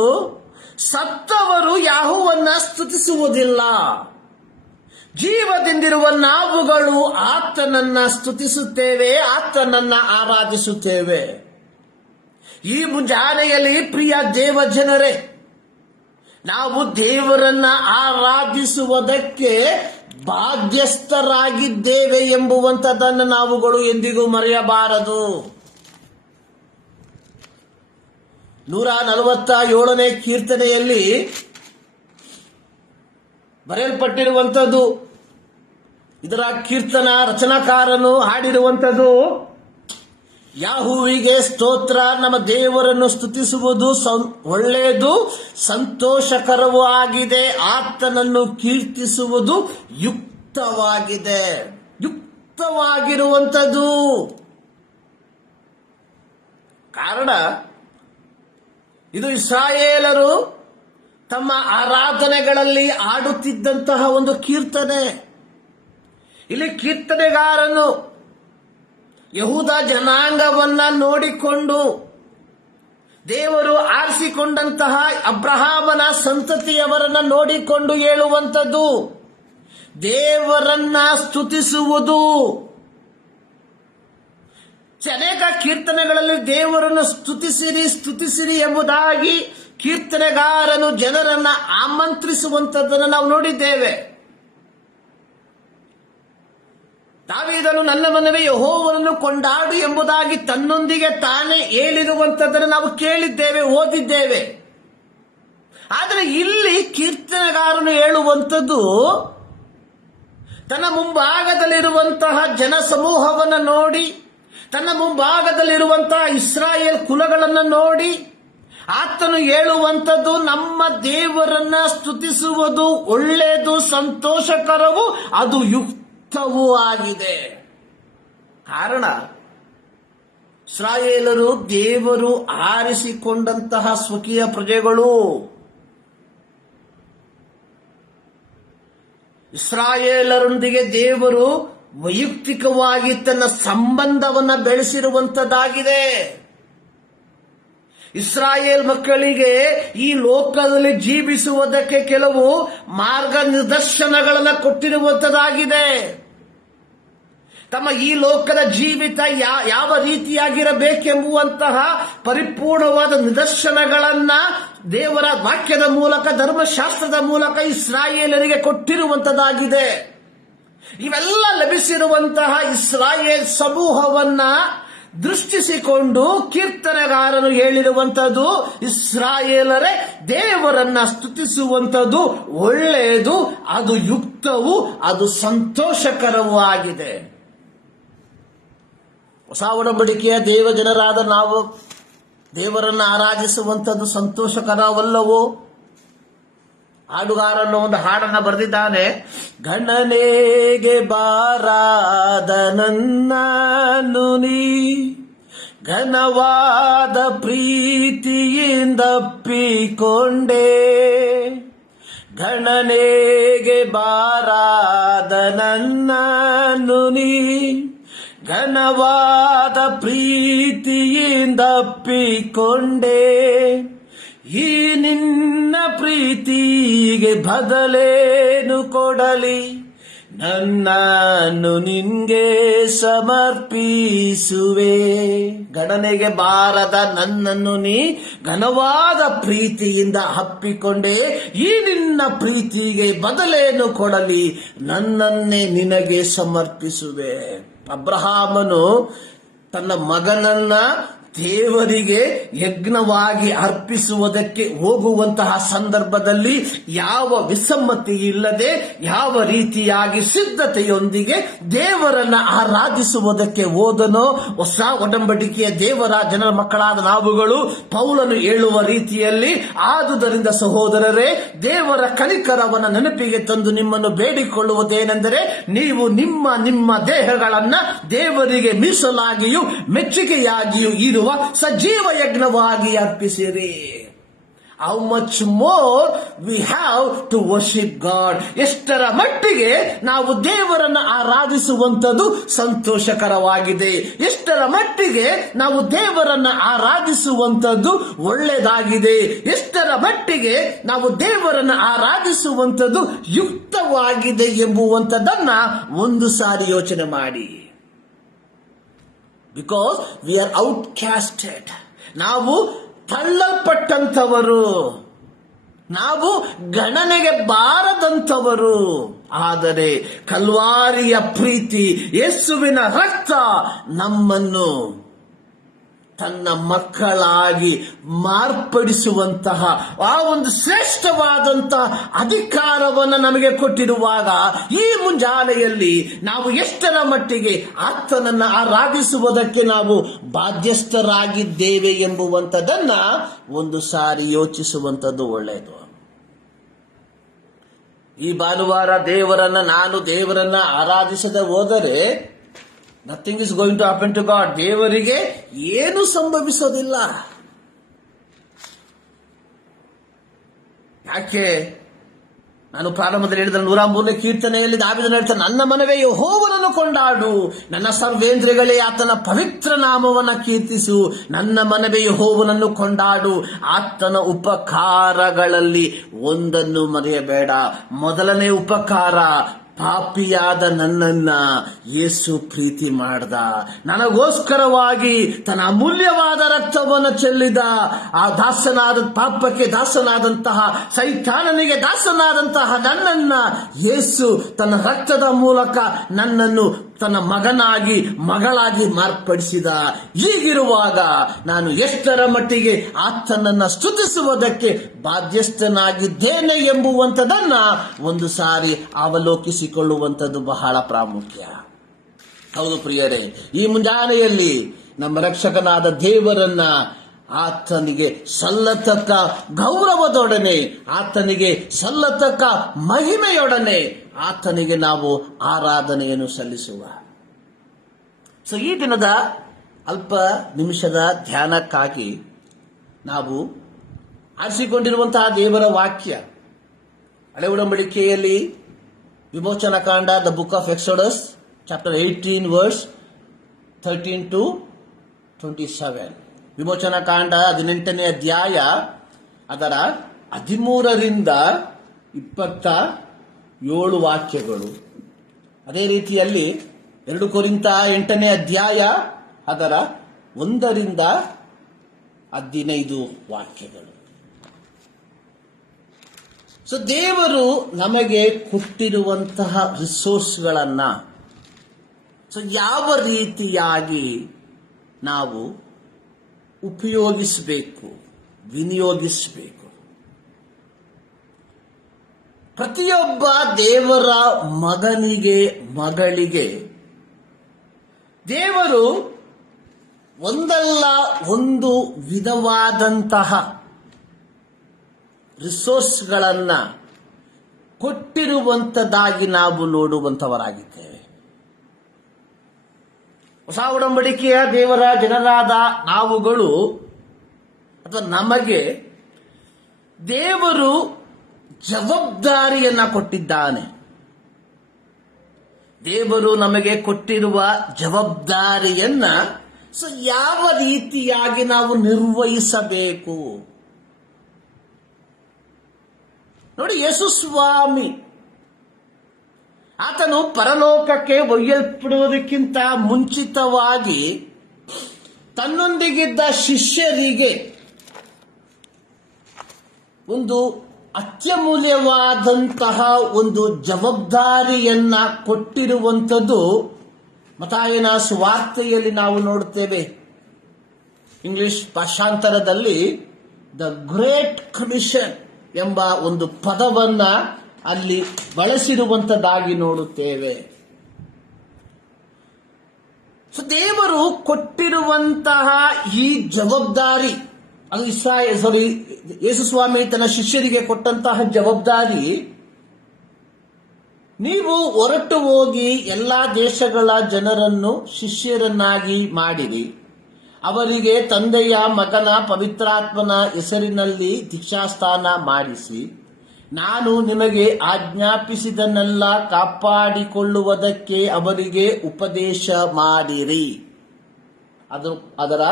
ಸತ್ತವರು ಯೆಹೋವನನ್ನ ಸ್ತುತಿಸುವುದಿಲ್ಲ, ಜೀವದಿಂದಿರುವ ನಾವುಗಳು ಆತನನ್ನ ಸ್ತುತಿಸುತ್ತೇವೆ, ಆತನನ್ನ ಆರಾಧಿಸುತ್ತೇವೆ. ಈ ಮುಂಜಾನೆಯಲ್ಲಿ ಪ್ರಿಯ ದೇವ ಜನರೇ, ನಾವು ದೇವರನ್ನ ಆರಾಧಿಸುವುದಕ್ಕೆ ಬಾಧ್ಯಸ್ಥರಾಗಿದ್ದೇವೆ ಎಂಬುವಂಥದ್ದನ್ನು ನಾವುಗಳು ಎಂದಿಗೂ ಮರೆಯಬಾರದು. 147ನೇ ಕೀರ್ತನೆಯಲ್ಲಿ ಬರೆಯಲ್ಪಟ್ಟಿರುವಂಥದ್ದು, ಇದರ ಕೀರ್ತನ ರಚನಾಕಾರನು ಹಾಡಿರುವಂಥದ್ದು, ಯಾಹುವಿಗೆ ಸ್ತೋತ್ರ, ನಮ್ಮ ದೇವರನ್ನು ಸ್ತುತಿಸುವುದು ಒಳ್ಳೆಯದು, ಸಂತೋಷಕರವೂ ಆಗಿದೆ, ಆತನನ್ನು ಕೀರ್ತಿಸುವುದು ಯುಕ್ತವಾಗಿದೆ. ಯುಕ್ತವಾಗಿರುವಂಥದ್ದು. ಕಾರಣ ಇದು ಇಸ್ರಾಯೇಲರು ತಮ್ಮ ಆರಾಧನೆಗಳಲ್ಲಿ ಆಡುತ್ತಿದ್ದಂತಹ ಒಂದು ಕೀರ್ತನೆ. ಇಲ್ಲಿ ಕೀರ್ತನೆಗಾರನು ಯಹೂದ ಜನಾಂಗವನ್ನ ನೋಡಿಕೊಂಡು, ದೇವರು ಆರಿಸಿಕೊಂಡಂತಹ ಅಬ್ರಹಾಮನ ಸಂತತಿಯವರನ್ನ ನೋಡಿಕೊಂಡು ಹೇಳುವಂಥದ್ದು, ದೇವರನ್ನ ಸ್ತುತಿಸುವುದು. ಅನೇಕ ಕೀರ್ತನೆಗಳಲ್ಲಿ ದೇವರನ್ನು ಸ್ತುತಿಸಿರಿ ಸ್ತುತಿಸಿರಿ ಎಂಬುದಾಗಿ ಕೀರ್ತನೆಗಾರನು ಜನರನ್ನ ಆಮಂತ್ರಿಸುವಂಥದ್ದನ್ನು ನಾವು ನೋಡಿದ್ದೇವೆ. ದಾವೀದನು ನನ್ನ ಮನವೇ ಯೆಹೋವನನ್ನು ಕೊಂಡಾಡು ಎಂಬುದಾಗಿ ತನ್ನೊಂದಿಗೆ ತಾನೇ ಹೇಳಿರುವಂಥದ್ದನ್ನು ನಾವು ಕೇಳಿದ್ದೇವೆ, ಓದಿದ್ದೇವೆ. ಆದರೆ ಇಲ್ಲಿ ಕೀರ್ತನೆಗಾರನು ಹೇಳುವಂಥದ್ದು, ತನ್ನ ಮುಂಭಾಗದಲ್ಲಿರುವಂತಹ ಜನ ಸಮೂಹವನ್ನು ನೋಡಿ, ತನ್ನ ಮುಂಭಾಗದಲ್ಲಿರುವಂತಹ ಇಸ್ರಾಯೇಲ್ ಕುಲಗಳನ್ನು ನೋಡಿ ಆತನು ಹೇಳುವಂಥದ್ದು, ನಮ್ಮ ದೇವರನ್ನ ಸ್ತುತಿಸುವುದು ಒಳ್ಳೆಯದು, ಸಂತೋಷಕರವು, ಅದು ಯುಕ್ತವೂ ಆಗಿದೆ. ಕಾರಣ ಇಸ್ರಾಯೇಲರು ದೇವರು ಆರಿಸಿಕೊಂಡಂತಹ ಸ್ವಕೀಯ ಪ್ರಜೆಗಳು. ಇಸ್ರಾಯೇಲರೊಂದಿಗೆ ದೇವರು ವೈಯಕ್ತಿಕವಾಗಿ ತನ್ನ ಸಂಬಂಧವನ್ನ ಬೆಳೆಸಿರುವಂತದ್ದಾಗಿದೆ. ಇಸ್ರಾಯೇಲ್ ಮಕ್ಕಳಿಗೆ ಈ ಲೋಕದಲ್ಲಿ ಜೀವಿಸುವುದಕ್ಕೆ ಕೆಲವು ಮಾರ್ಗನಿರ್ದೇಶನಗಳನ್ನು ಕೊಟ್ಟಿರುವಂತದ್ದಾಗಿದೆ. ತಮ್ಮ ಈ ಲೋಕದ ಜೀವಿತ ಯಾವ ರೀತಿಯಾಗಿರಬೇಕೆಂಬುವಂತಹ ಪರಿಪೂರ್ಣವಾದ ನಿದರ್ಶನಗಳನ್ನ ದೇವರ ವಾಕ್ಯದ ಮೂಲಕ, ಧರ್ಮಶಾಸ್ತ್ರದ ಮೂಲಕ ಇಸ್ರಾಯೇಲರಿಗೆ ಕೊಟ್ಟಿರುವಂತದ್ದಾಗಿದೆ. ಇವೆಲ್ಲ ಲಭಿಸಿರುವಂತಹ ಇಸ್ರಾಯೇಲ್ ಸಮೂಹವನ್ನ ದೃಷ್ಟಿಸಿಕೊಂಡು ಕೀರ್ತನೆಗಾರನು ಹೇಳಿರುವಂಥದ್ದು, ಇಸ್ರಾಯೇಲರೇ ದೇವರನ್ನ ಸ್ತುತಿಸುವಂಥದ್ದು ಒಳ್ಳೆಯದು, ಅದು ಯುಕ್ತವು, ಅದು ಸಂತೋಷಕರವೂ ಆಗಿದೆ. ಹೊಸ ಒಡಂಬಡಿಕೆಯ ದೇವಜನರಾದ ನಾವು ದೇವರನ್ನು ಆರಾಧಿಸುವಂಥದ್ದು ಸಂತೋಷಕರವಲ್ಲವೋ? ಹಾಡುಗಾರನು ಒಂದು ಹಾಡನ್ನು ಬರೆದಿದ್ದಾನೆ. ಗಣನೆಗೆ ಬಾರಾದ ನನ್ನನ್ನು ನೀ ಘನವಾದ ಪ್ರೀತಿಯಿಂದಪ್ಪಿಕೊಂಡೆ. ಗಣನೆಗೆ ಬಾರಾದ ನನ್ನನ್ನು ನೀ ಘನವಾದ ಪ್ರೀತಿಯಿಂದಪ್ಪಿಕೊಂಡೆ. ಈ ನಿನ್ನ ಪ್ರೀತಿಗೆ ಬದಲೇನು ಕೊಡಲಿ? ನನ್ನನ್ನು ನಿನ್ಗೆ ಸಮರ್ಪಿಸುವೆ. ಗಣನೆಗೆ ಬಾರದ ನನ್ನನ್ನು ನೀ ಘನವಾದ ಪ್ರೀತಿಯಿಂದ ಅಪ್ಪಿಕೊಂಡೆ. ಈ ನಿನ್ನ ಪ್ರೀತಿಗೆ ಬದಲೇನು ಕೊಡಲಿ? ನನ್ನನ್ನೇ ನಿನಗೆ ಸಮರ್ಪಿಸುವೆ. ಅಬ್ರಹಾಮನು ತನ್ನ ಮಗನನ್ನ ದೇವರಿಗೆ ಯಜ್ಞವಾಗಿ ಅರ್ಪಿಸುವುದಕ್ಕೆ ಹೋಗುವಂತಹ ಸಂದರ್ಭದಲ್ಲಿ ಯಾವ ವಿಸಮ್ಮತಿ ಇಲ್ಲದೆ, ಯಾವ ರೀತಿಯಾಗಿ ಸಿದ್ಧತೆಯೊಂದಿಗೆ ದೇವರನ್ನ ಆರಾಧಿಸುವುದಕ್ಕೆ ಹೋದನೋ, ಹೊಸ ಒಡಂಬಡಿಕೆಯ ದೇವರ ಜನರ ಮಕ್ಕಳಾದ ನಾವುಗಳು ಪೌಲನು ಹೇಳುವ ರೀತಿಯಲ್ಲಿ, ಆದುದರಿಂದ ಸಹೋದರರೇ, ದೇವರ ಕನಿಕರವನ್ನ ನೆನಪಿಗೆ ತಂದು ನಿಮ್ಮನ್ನು ಬೇಡಿಕೊಳ್ಳುವುದೇನೆಂದರೆ, ನೀವು ನಿಮ್ಮ ನಿಮ್ಮ ದೇಹಗಳನ್ನ ದೇವರಿಗೆ ಮೀಸಲಾಗಿಯೂ ಮೆಚ್ಚುಗೆಯಾಗಿಯೂ ಇರುವ ಸಜೀವ ಯಜ್ಞವಾಗಿ ಅರ್ಪಿಸಿರಿ. How much more we have to worship God. ಎಷ್ಟರ ಮಟ್ಟಿಗೆ ನಾವು ದೇವರನ್ನು ಆರಾಧಿಸುವಂಥದ್ದು ಸಂತೋಷಕರವಾಗಿದೆ, ಎಷ್ಟರ ಮಟ್ಟಿಗೆ ನಾವು ದೇವರನ್ನು ಆರಾಧಿಸುವಂಥದ್ದು ಒಳ್ಳೆಯದಾಗಿದೆ, ಎಷ್ಟರ ಮಟ್ಟಿಗೆ ನಾವು ದೇವರನ್ನು ಆರಾಧಿಸುವಂಥದ್ದು ಯುಕ್ತವಾಗಿದೆ ಎಂಬುವಂಥದ್ದನ್ನ ಒಂದು ಸಾರಿ ಯೋಚನೆ ಮಾಡಿ. Because we are outcasted. ನಾವು ತಳ್ಳಲ್ಪಟ್ಟಂಥವರು, ನಾವು ಗಣನೆಗೆ ಬಾರದಂಥವರು. ಆದರೆ ಕಲ್ವಾರಿಯ ಪ್ರೀತಿ, ಯೇಸುವಿನ ರಕ್ತ ನಮ್ಮನ್ನು ತನ್ನ ಮಕ್ಕಳಾಗಿ ಮಾರ್ಪಡಿಸುವಂತಹ ಆ ಒಂದು ಶ್ರೇಷ್ಠವಾದಂತಹ ಅಧಿಕಾರವನ್ನು ನಮಗೆ ಕೊಟ್ಟಿರುವಾಗ, ಈ ಮುಂಜಾನೆಯಲ್ಲಿ ನಾವು ಎಷ್ಟರ ಮಟ್ಟಿಗೆ ಆತನನ್ನು ಆರಾಧಿಸುವುದಕ್ಕೆ ನಾವು ಬಾಧ್ಯಸ್ಥರಾಗಿದ್ದೇವೆ ಎಂಬುವಂಥದ್ದನ್ನ ಒಂದು ಸಾರಿ ಯೋಚಿಸುವಂಥದ್ದು ಒಳ್ಳೆಯದು. ಈ ಭಾನುವಾರ ನಾನು ದೇವರನ್ನ ಆರಾಧಿಸದೆ ಹೋದರೆ nothing is going to happen to God. ದೇವರಿಗೆ ಏನು ಸಂಭವಿಸೋದಿಲ್ಲ. ಯಾಕೆ? ನಾನು ಪ್ರಾರಂಭದಲ್ಲಿ ಹೇಳಿದ 103ನೇ ಕೀರ್ತನೆಯಲ್ಲಿ ದಾವೀದನು ಹೇಳ್ತಾನೆ, ನನ್ನ ಮನವೇ ಯೆಹೋವನನ್ನು ಕೊಂಡಾಡು, ನನ್ನ ಸರ್ವೇಂದ್ರಿಯಗಳೇ ಆತನ ಪವಿತ್ರ ನಾಮವನ್ನು ಕೀರ್ತಿಸು. ನನ್ನ ಮನವೇ ಯೆಹೋವನನ್ನು ಕೊಂಡಾಡು, ಆತನ ಉಪಕಾರಗಳಲ್ಲಿ ಒಂದನ್ನು ಮರೆಯಬೇಡ. ಮೊದಲನೇ ಉಪಕಾರ, ಪಾಪಿಯಾದ ನನ್ನನ್ನ ಯೇಸು ಪ್ರೀತಿ ಮಾಡ್ದ, ನನಗೋಸ್ಕರವಾಗಿ ತನ್ನ ಅಮೂಲ್ಯವಾದ ರಕ್ತವನ್ನು ಚೆಲ್ಲಿದ. ಆ ಪಾಪಕ್ಕೆ ದಾಸನಾದಂತಹ, ಸೈತಾನನಿಗೆ ದಾಸನಾದಂತಹ ನನ್ನನ್ನ ಯೇಸು ತನ್ನ ರಕ್ತದ ಮೂಲಕ ನನ್ನನ್ನು ತನ್ನ ಮಗನಾಗಿ ಮಗಳಾಗಿ ಮಾರ್ಪಡಿಸಿದ. ಹೀಗಿರುವಾಗ ನಾನು ಎಷ್ಟರ ಮಟ್ಟಿಗೆ ಆತನನ್ನ ಸ್ತುತಿಸುವುದಕ್ಕೆ ಬಾಧ್ಯಸ್ಥನಾಗಿದ್ದೇನೆ ಎಂಬುವಂಥದ್ದನ್ನ ಒಂದು ಸಾರಿ ಅವಲೋಕಿಸಿಕೊಳ್ಳುವಂಥದ್ದು ಬಹಳ ಪ್ರಾಮುಖ್ಯ. ಹೌದು ಪ್ರಿಯರೇ, ಈ ಮುಂಜಾನೆಯಲ್ಲಿ ನಮ್ಮ ರಕ್ಷಕನಾದ ದೇವರನ್ನ ಆತನಿಗೆ ಸಲ್ಲತಕ್ಕ ಗೌರವದೊಡನೆ, ಆತನಿಗೆ ಸಲ್ಲತಕ್ಕ ಮಹಿಮೆಯೊಡನೆ ಆತನಿಗೆ ನಾವು ಆರಾಧನೆಯನ್ನು ಸಲ್ಲಿಸುವ. ಸೊ ಈ ದಿನದ ಅಲ್ಪ ನಿಮಿಷದ ಧ್ಯಾನಕ್ಕಾಗಿ ನಾವು ಆರಿಸಿಕೊಂಡಿರುವಂತಹ ದೇವರ ವಾಕ್ಯ ಹಳೆ ಒಡಂಬಡಿಕೆಯಲ್ಲಿ ವಿಮೋಚನಾ ಕಾಂಡ, the book of Exodus, chapter 18 verse 13 to 27. ವಿಮೋಚನಾ ಕಾಂಡ 18ನೇ ಅಧ್ಯಾಯ ಅದರ 13ರಿಂದ 27 ವಾಕ್ಯಗಳು. ಅದೇ ರೀತಿಯಲ್ಲಿ 2 ಕೊರಿಂಥ 8ನೇ ಅಧ್ಯಾಯ ಅದರ 1ರಿಂದ 15 ವಾಕ್ಯಗಳು. ಸೊ ದೇವರು ನಮಗೆ ಕೊಟ್ಟಿರುವಂತಹ ರಿಸೋರ್ಸ್ಗಳನ್ನ ಯಾವ ರೀತಿಯಾಗಿ ನಾವು ಉಪಯೋಗಿಸಬೇಕು, ವಿನಿಯೋಗಿಸಬೇಕು. ಪ್ರತಿಯೊಬ್ಬ ದೇವರ ಮಗನಿಗೆ, ಮಗಳಿಗೆ ದೇವರು ಒಂದಲ್ಲ ಒಂದು ವಿಧವಾದಂತಹ ರಿಸೋರ್ಸ್ಗಳನ್ನ ಕೊಟ್ಟಿರುವಂಥದ್ದಾಗಿ ನಾವು ನೋಡುವಂಥವರಾಗಿದ್ದೇವೆ. ಹೊಸ ಒಡಂಬಡಿಕೆಯ ದೇವರ ಜನರಾದ ನಾವುಗಳು ಅಥವಾ ನಮಗೆ ದೇವರು ಜವಾಬ್ದಾರಿಯನ್ನ ಕೊಟ್ಟಿದ್ದಾನೆ. ದೇವರು ನಮಗೆ ಕೊಟ್ಟಿರುವ ಜವಾಬ್ದಾರಿಯನ್ನ ಯಾವ ರೀತಿಯಾಗಿ ನಾವು ನಿರ್ವಹಿಸಬೇಕು ನೋಡಿ. ಯೇಸು ಸ್ವಾಮಿ ಆತನು ಪರಲೋಕಕ್ಕೆ ಒಯ್ಯಲ್ಪಡುವುದಕ್ಕಿಂತ ಮುಂಚಿತವಾಗಿ ತನ್ನೊಂದಿಗಿದ್ದ ಶಿಷ್ಯರಿಗೆ ಒಂದು ಅತ್ಯಮೂಲ್ಯವಾದಂತಹ ಒಂದು ಜವಾಬ್ದಾರಿಯನ್ನ ಕೊಟ್ಟಿರುವಂಥದ್ದು ಮತ್ತಾಯನ ಸುವಾರ್ತೆಯಲ್ಲಿ ನಾವು ನೋಡುತ್ತೇವೆ. ಇಂಗ್ಲಿಷ್ ಭಾಷಾಂತರದಲ್ಲಿ ದ ಗ್ರೇಟ್ ಕಮಿಷನ್ ಎಂಬ ಒಂದು ಪದವನ್ನ ಅಲ್ಲಿ ಬಳಸಿರುವಂತದ್ದಾಗಿ ನೋಡುತ್ತೇವೆ. ಸೊ ದೇವರು ಕೊಟ್ಟಿರುವಂತಹ ಈ ಜವಾಬ್ದಾರಿ, ಅದು ಯೇಸು ಸ್ವಾಮಿ ತನ್ನ ಶಿಷ್ಯರಿಗೆ ಕೊಟ್ಟಂತಹ ಜವಾಬ್ದಾರಿ, ನೀವು ಹೊರಟು ಹೋಗಿ ಎಲ್ಲಾ ದೇಶಗಳ ಜನರನ್ನು ಶಿಷ್ಯರನ್ನಾಗಿ ಮಾಡಿರಿ, ಅವರಿಗೆ ತಂದೆಯ ಮಗನ ಪವಿತ್ರಾತ್ಮನ ಹೆಸರಿನಲ್ಲಿ ದೀಕ್ಷಾಸ್ನಾನ ಮಾಡಿಸಿ, ನಾನು ನಿಮಗೆ ಆಜ್ಞಾಪಿಸಿದನ್ನೆಲ್ಲ ಕಾಪಾಡಿಕೊಳ್ಳುವುದಕ್ಕೆ ಅವರಿಗೆ ಉಪದೇಶ ಮಾಡಿರಿ. ಅದರ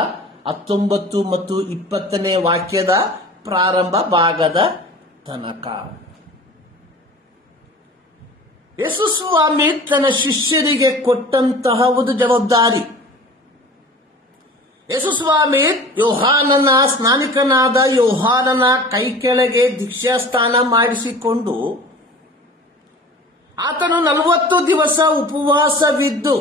19 ಮತ್ತು 20ನೇ ವಾಕ್ಯದ ಪ್ರಾರಂಭ ಭಾಗದ ತನಕ ಯೇಸು ಸ್ವಾಮಿ ತನ್ನ ಶಿಷ್ಯರಿಗೆ ಕೊಟ್ಟಂತಹ ಒಂದು ಜವಾಬ್ದಾರಿ. ಯೇಸು ಸ್ವಾಮಿ ಯೋಹಾನನ ಸ್ನಾನಿಕನಾದ ಯೋಹಾನನ ಕೈ ಕೆಳಗೆ ದೀಕ್ಷಾಸ್ನಾನ ಮಾಡಿಸಿಕೊಂಡು ಆತನು 40 ದಿವಸ ಉಪವಾಸವಿದ್ದು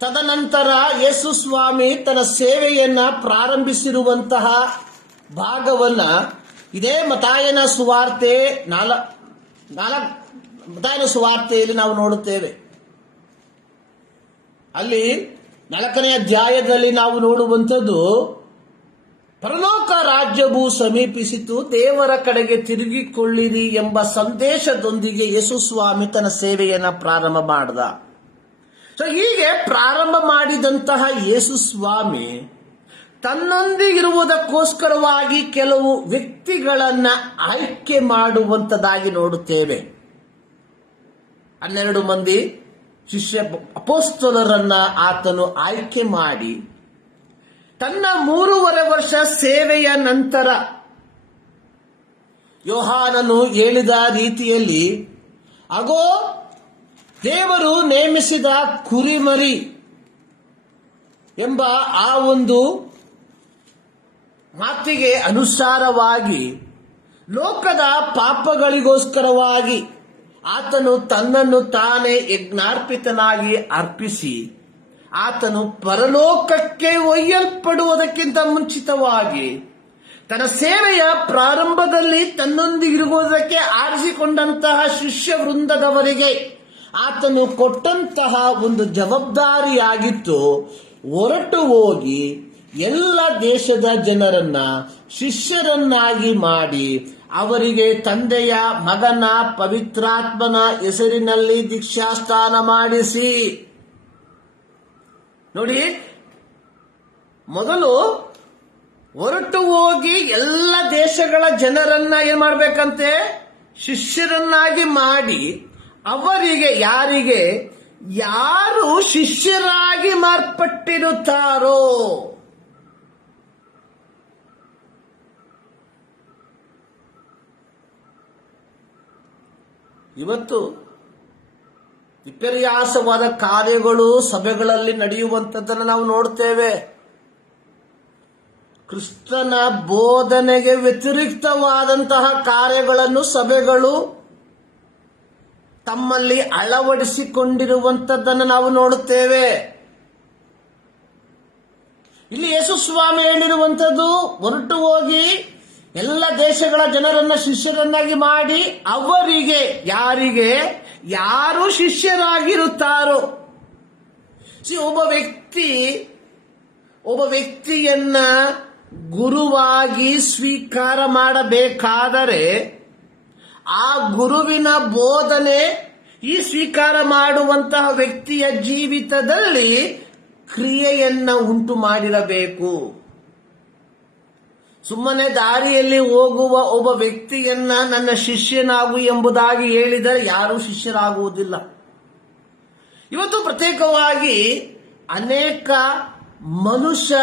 ತದನಂತರ ಯೇಸು ಸ್ವಾಮಿ ತನ್ನ ಸೇವೆಯನ್ನ ಪ್ರಾರಂಭಿಸಿರುವಂತಹ ಭಾಗವನ್ನ ಇದೇ ಮತ್ತಾಯನ ಸುವಾರ್ತೆಯಲ್ಲಿ ನಾವು ನೋಡುತ್ತೇವೆ. ಅಲ್ಲಿ 4ನೇ ಅಧ್ಯಾಯದಲ್ಲಿ ನಾವು ನೋಡುವಂಥದ್ದು, ಪರಲೋಕ ರಾಜ್ಯವು ಸಮೀಪಿಸಿತು, ದೇವರ ಕಡೆಗೆ ತಿರುಗಿಕೊಳ್ಳಿರಿ ಎಂಬ ಸಂದೇಶದೊಂದಿಗೆ ಯೇಸು ಸ್ವಾಮಿ ತನ್ನ ಸೇವೆಯನ್ನ ಪ್ರಾರಂಭ ಮಾಡಿದ. ಸೊ ಹೀಗೆ ಪ್ರಾರಂಭ ಮಾಡಿದಂತಹ ಯೇಸು ಸ್ವಾಮಿ ತನ್ನೊಂದಿಗಿರುವುದಕ್ಕೋಸ್ಕರವಾಗಿ ಕೆಲವು ವ್ಯಕ್ತಿಗಳನ್ನ ಆಯ್ಕೆ ಮಾಡುವಂತದಾಗಿ ನೋಡುತ್ತೇವೆ. 12 ಮಂದಿ ಶಿಷ್ಯ ಅಪೊಸ್ತಲರನ್ನ ಆತನು ಆಯ್ಕೆ ಮಾಡಿ ತನ್ನ 3.5 ವರ್ಷ ಸೇವೆಯ ನಂತರ ಯೋಹಾನನು ಹೇಳಿದ ರೀತಿಯಲ್ಲಿ, ಅಗೋ ದೇವರು ನೇಮಿಸಿದ ಕುರಿಮರಿ ಎಂಬ ಆ ಒಂದು ಮಾತಿಗೆ ಅನುಸಾರವಾಗಿ ಲೋಕದ ಪಾಪಗಳಿಗೋಸ್ಕರವಾಗಿ ಆತನು ತನ್ನನ್ನು ತಾನೇ ಯಜ್ಞಾರ್ಪಿತನಾಗಿ ಅರ್ಪಿಸಿ ಆತನು ಪರಲೋಕಕ್ಕೆ ಒಯ್ಯಲ್ಪಡುವುದಕ್ಕಿಂತ ಮುಂಚಿತವಾಗಿ ತನ್ನ ಸೇವೆಯ ಪ್ರಾರಂಭದಲ್ಲಿ ತನ್ನೊಂದಿಗಿರುವುದಕ್ಕೆ ಆರಿಸಿಕೊಂಡಂತಹ ಶಿಷ್ಯ ವೃಂದದವರಿಗೆ ಆತನು ಕೊಟ್ಟಂತಹ ಒಂದು ಜವಾಬ್ದಾರಿಯಾಗಿತ್ತು. ಹೊರಟು ಹೋಗಿ ಎಲ್ಲ ದೇಶದ ಜನರನ್ನ ಶಿಷ್ಯರನ್ನಾಗಿ ಮಾಡಿ ಅವರಿಗೆ ತಂದೆಯ ಮಗನ ಪವಿತ್ರಾತ್ಮನ ಹೆಸರಿನಲ್ಲಿ ದೀಕ್ಷಾಸ್ನಾನ ಮಾಡಿಸಿ. ನೋಡಿ, ಮೊದಲು ಹೊರಟು ಹೋಗಿ ಎಲ್ಲ ದೇಶಗಳ ಜನರನ್ನ ಏನ್ ಮಾಡ್ಬೇಕಂತೆ, ಶಿಷ್ಯರನ್ನಾಗಿ ಮಾಡಿ ಅವರಿಗೆ ಯಾರು ಶಿಷ್ಯರಾಗಿ ಮಾರ್ಪಟ್ಟಿರುತ್ತಾರೋ ಇವತ್ತು ವಿಪರ್ಯಾಸವಾದ ಕಾರ್ಯಗಳು ಸಭೆಗಳಲ್ಲಿ ನಡೆಯುವಂಥದ್ದನ್ನು ನಾವು ನೋಡ್ತೇವೆ. ಕ್ರಿಸ್ತನ ಬೋಧನೆಗೆ ವ್ಯತಿರಿಕ್ತವಾದಂತಹ ಕಾರ್ಯಗಳನ್ನು ಸಭೆಗಳು ತಮ್ಮಲ್ಲಿ ಅಳವಡಿಸಿಕೊಂಡಿರುವಂಥದ್ದನ್ನು ನಾವು ನೋಡುತ್ತೇವೆ. ಇಲ್ಲಿ ಯೇಸು ಸ್ವಾಮಿ ಹೇಳಿರುವಂಥದ್ದು, ಹೊರಟು ಹೋಗಿ ಎಲ್ಲ ದೇಶಗಳ ಜನರನ್ನ ಶಿಷ್ಯರನ್ನಾಗಿ ಮಾಡಿ ಅವರಿಗೆ ಯಾರು ಶಿಷ್ಯರಾಗಿರುತ್ತಾರೋ. ಒಬ್ಬ ವ್ಯಕ್ತಿ ಒಬ್ಬ ವ್ಯಕ್ತಿಯನ್ನ ಗುರುವಾಗಿ ಸ್ವೀಕಾರ ಮಾಡಬೇಕಾದರೆ ಆ ಗುರುವಿನ ಬೋಧನೆ ಈ ಸ್ವೀಕಾರ ಮಾಡುವಂತಹ ವ್ಯಕ್ತಿಯ ಜೀವಿತದಲ್ಲಿ ಕ್ರಿಯೆಯನ್ನ ಉಂಟು ಮಾಡಿರಬೇಕು. ಸುಮ್ಮನೆ ದಾರಿಯಲ್ಲಿ ಹೋಗುವ ಒಬ್ಬ ವ್ಯಕ್ತಿಯನ್ನ ನನ್ನ ಶಿಷ್ಯನಾಗು ಎಂಬುದಾಗಿ ಹೇಳಿದರೆ ಯಾರೂ ಶಿಷ್ಯರಾಗುವುದಿಲ್ಲ. ಇವತ್ತು ಪ್ರತ್ಯೇಕವಾಗಿ ಅನೇಕ ಮನುಷ್ಯ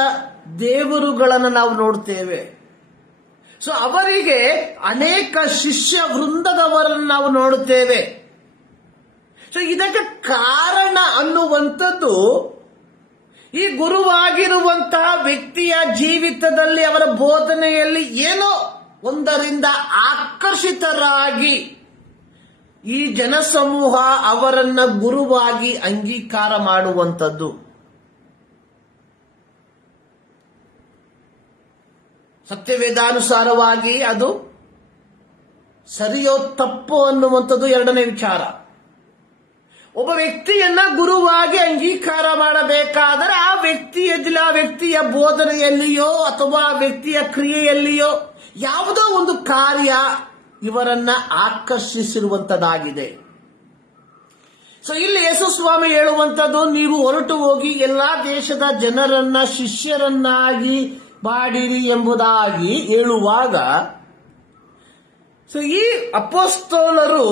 ದೇವರುಗಳನ್ನು ನಾವು ನೋಡ್ತೇವೆ. ಸೊ ಅವರಿಗೆ ಅನೇಕ ಶಿಷ್ಯ ವೃಂದದವರನ್ನು ನಾವು ನೋಡುತ್ತೇವೆ. ಸೊ ಇದಕ್ಕೆ ಕಾರಣ ಅನ್ನುವಂಥದ್ದು ಈ ಗುರುವಾಗಿರುವಂತಹ ವ್ಯಕ್ತಿಯ ಜೀವಿತದಲ್ಲಿ ಅವರ ಬೋಧನೆಯಲ್ಲಿ ಏನೋ ಒಂದರಿಂದ ಆಕರ್ಷಿತರಾಗಿ ಈ ಜನಸಮೂಹ ಅವರನ್ನ ಗುರುವಾಗಿ ಅಂಗೀಕಾರ ಮಾಡುವಂಥದ್ದು. ಸತ್ಯವೇದಾನುಸಾರವಾಗಿ ಅದು ಸರಿಯೋ ತಪ್ಪು ಅನ್ನುವಂಥದ್ದು ಎರಡನೇ ವಿಚಾರ. ಒಬ್ಬ ವ್ಯಕ್ತಿಯನ್ನ ಗುರುವಾಗಿ ಅಂಗೀಕಾರ ಮಾಡಬೇಕಾದರೆ ಆ ವ್ಯಕ್ತಿಯ ಬೋಧನೆಯಲ್ಲಿಯೋ ಅಥವಾ ಆ ವ್ಯಕ್ತಿಯ ಕ್ರಿಯೆಯಲ್ಲಿಯೋ ಯಾವುದೋ ಒಂದು ಕಾರ್ಯ ಇವರನ್ನ ಆಕರ್ಷಿಸಿರುವಂತದ್ದಾಗಿದೆ. ಸೊ ಇಲ್ಲಿ ಯೇಸು ಸ್ವಾಮಿ ಹೇಳುವಂಥದ್ದು, ನೀವು ಹೊರಟು ಹೋಗಿ ಎಲ್ಲಾ ದೇಶದ ಜನರನ್ನ ಶಿಷ್ಯರನ್ನಾಗಿ ಮಾಡಿರಿ ಎಂಬುದಾಗಿ ಹೇಳುವಾಗ, ಸೊ ಈ ಅಪೊಸ್ತಲರು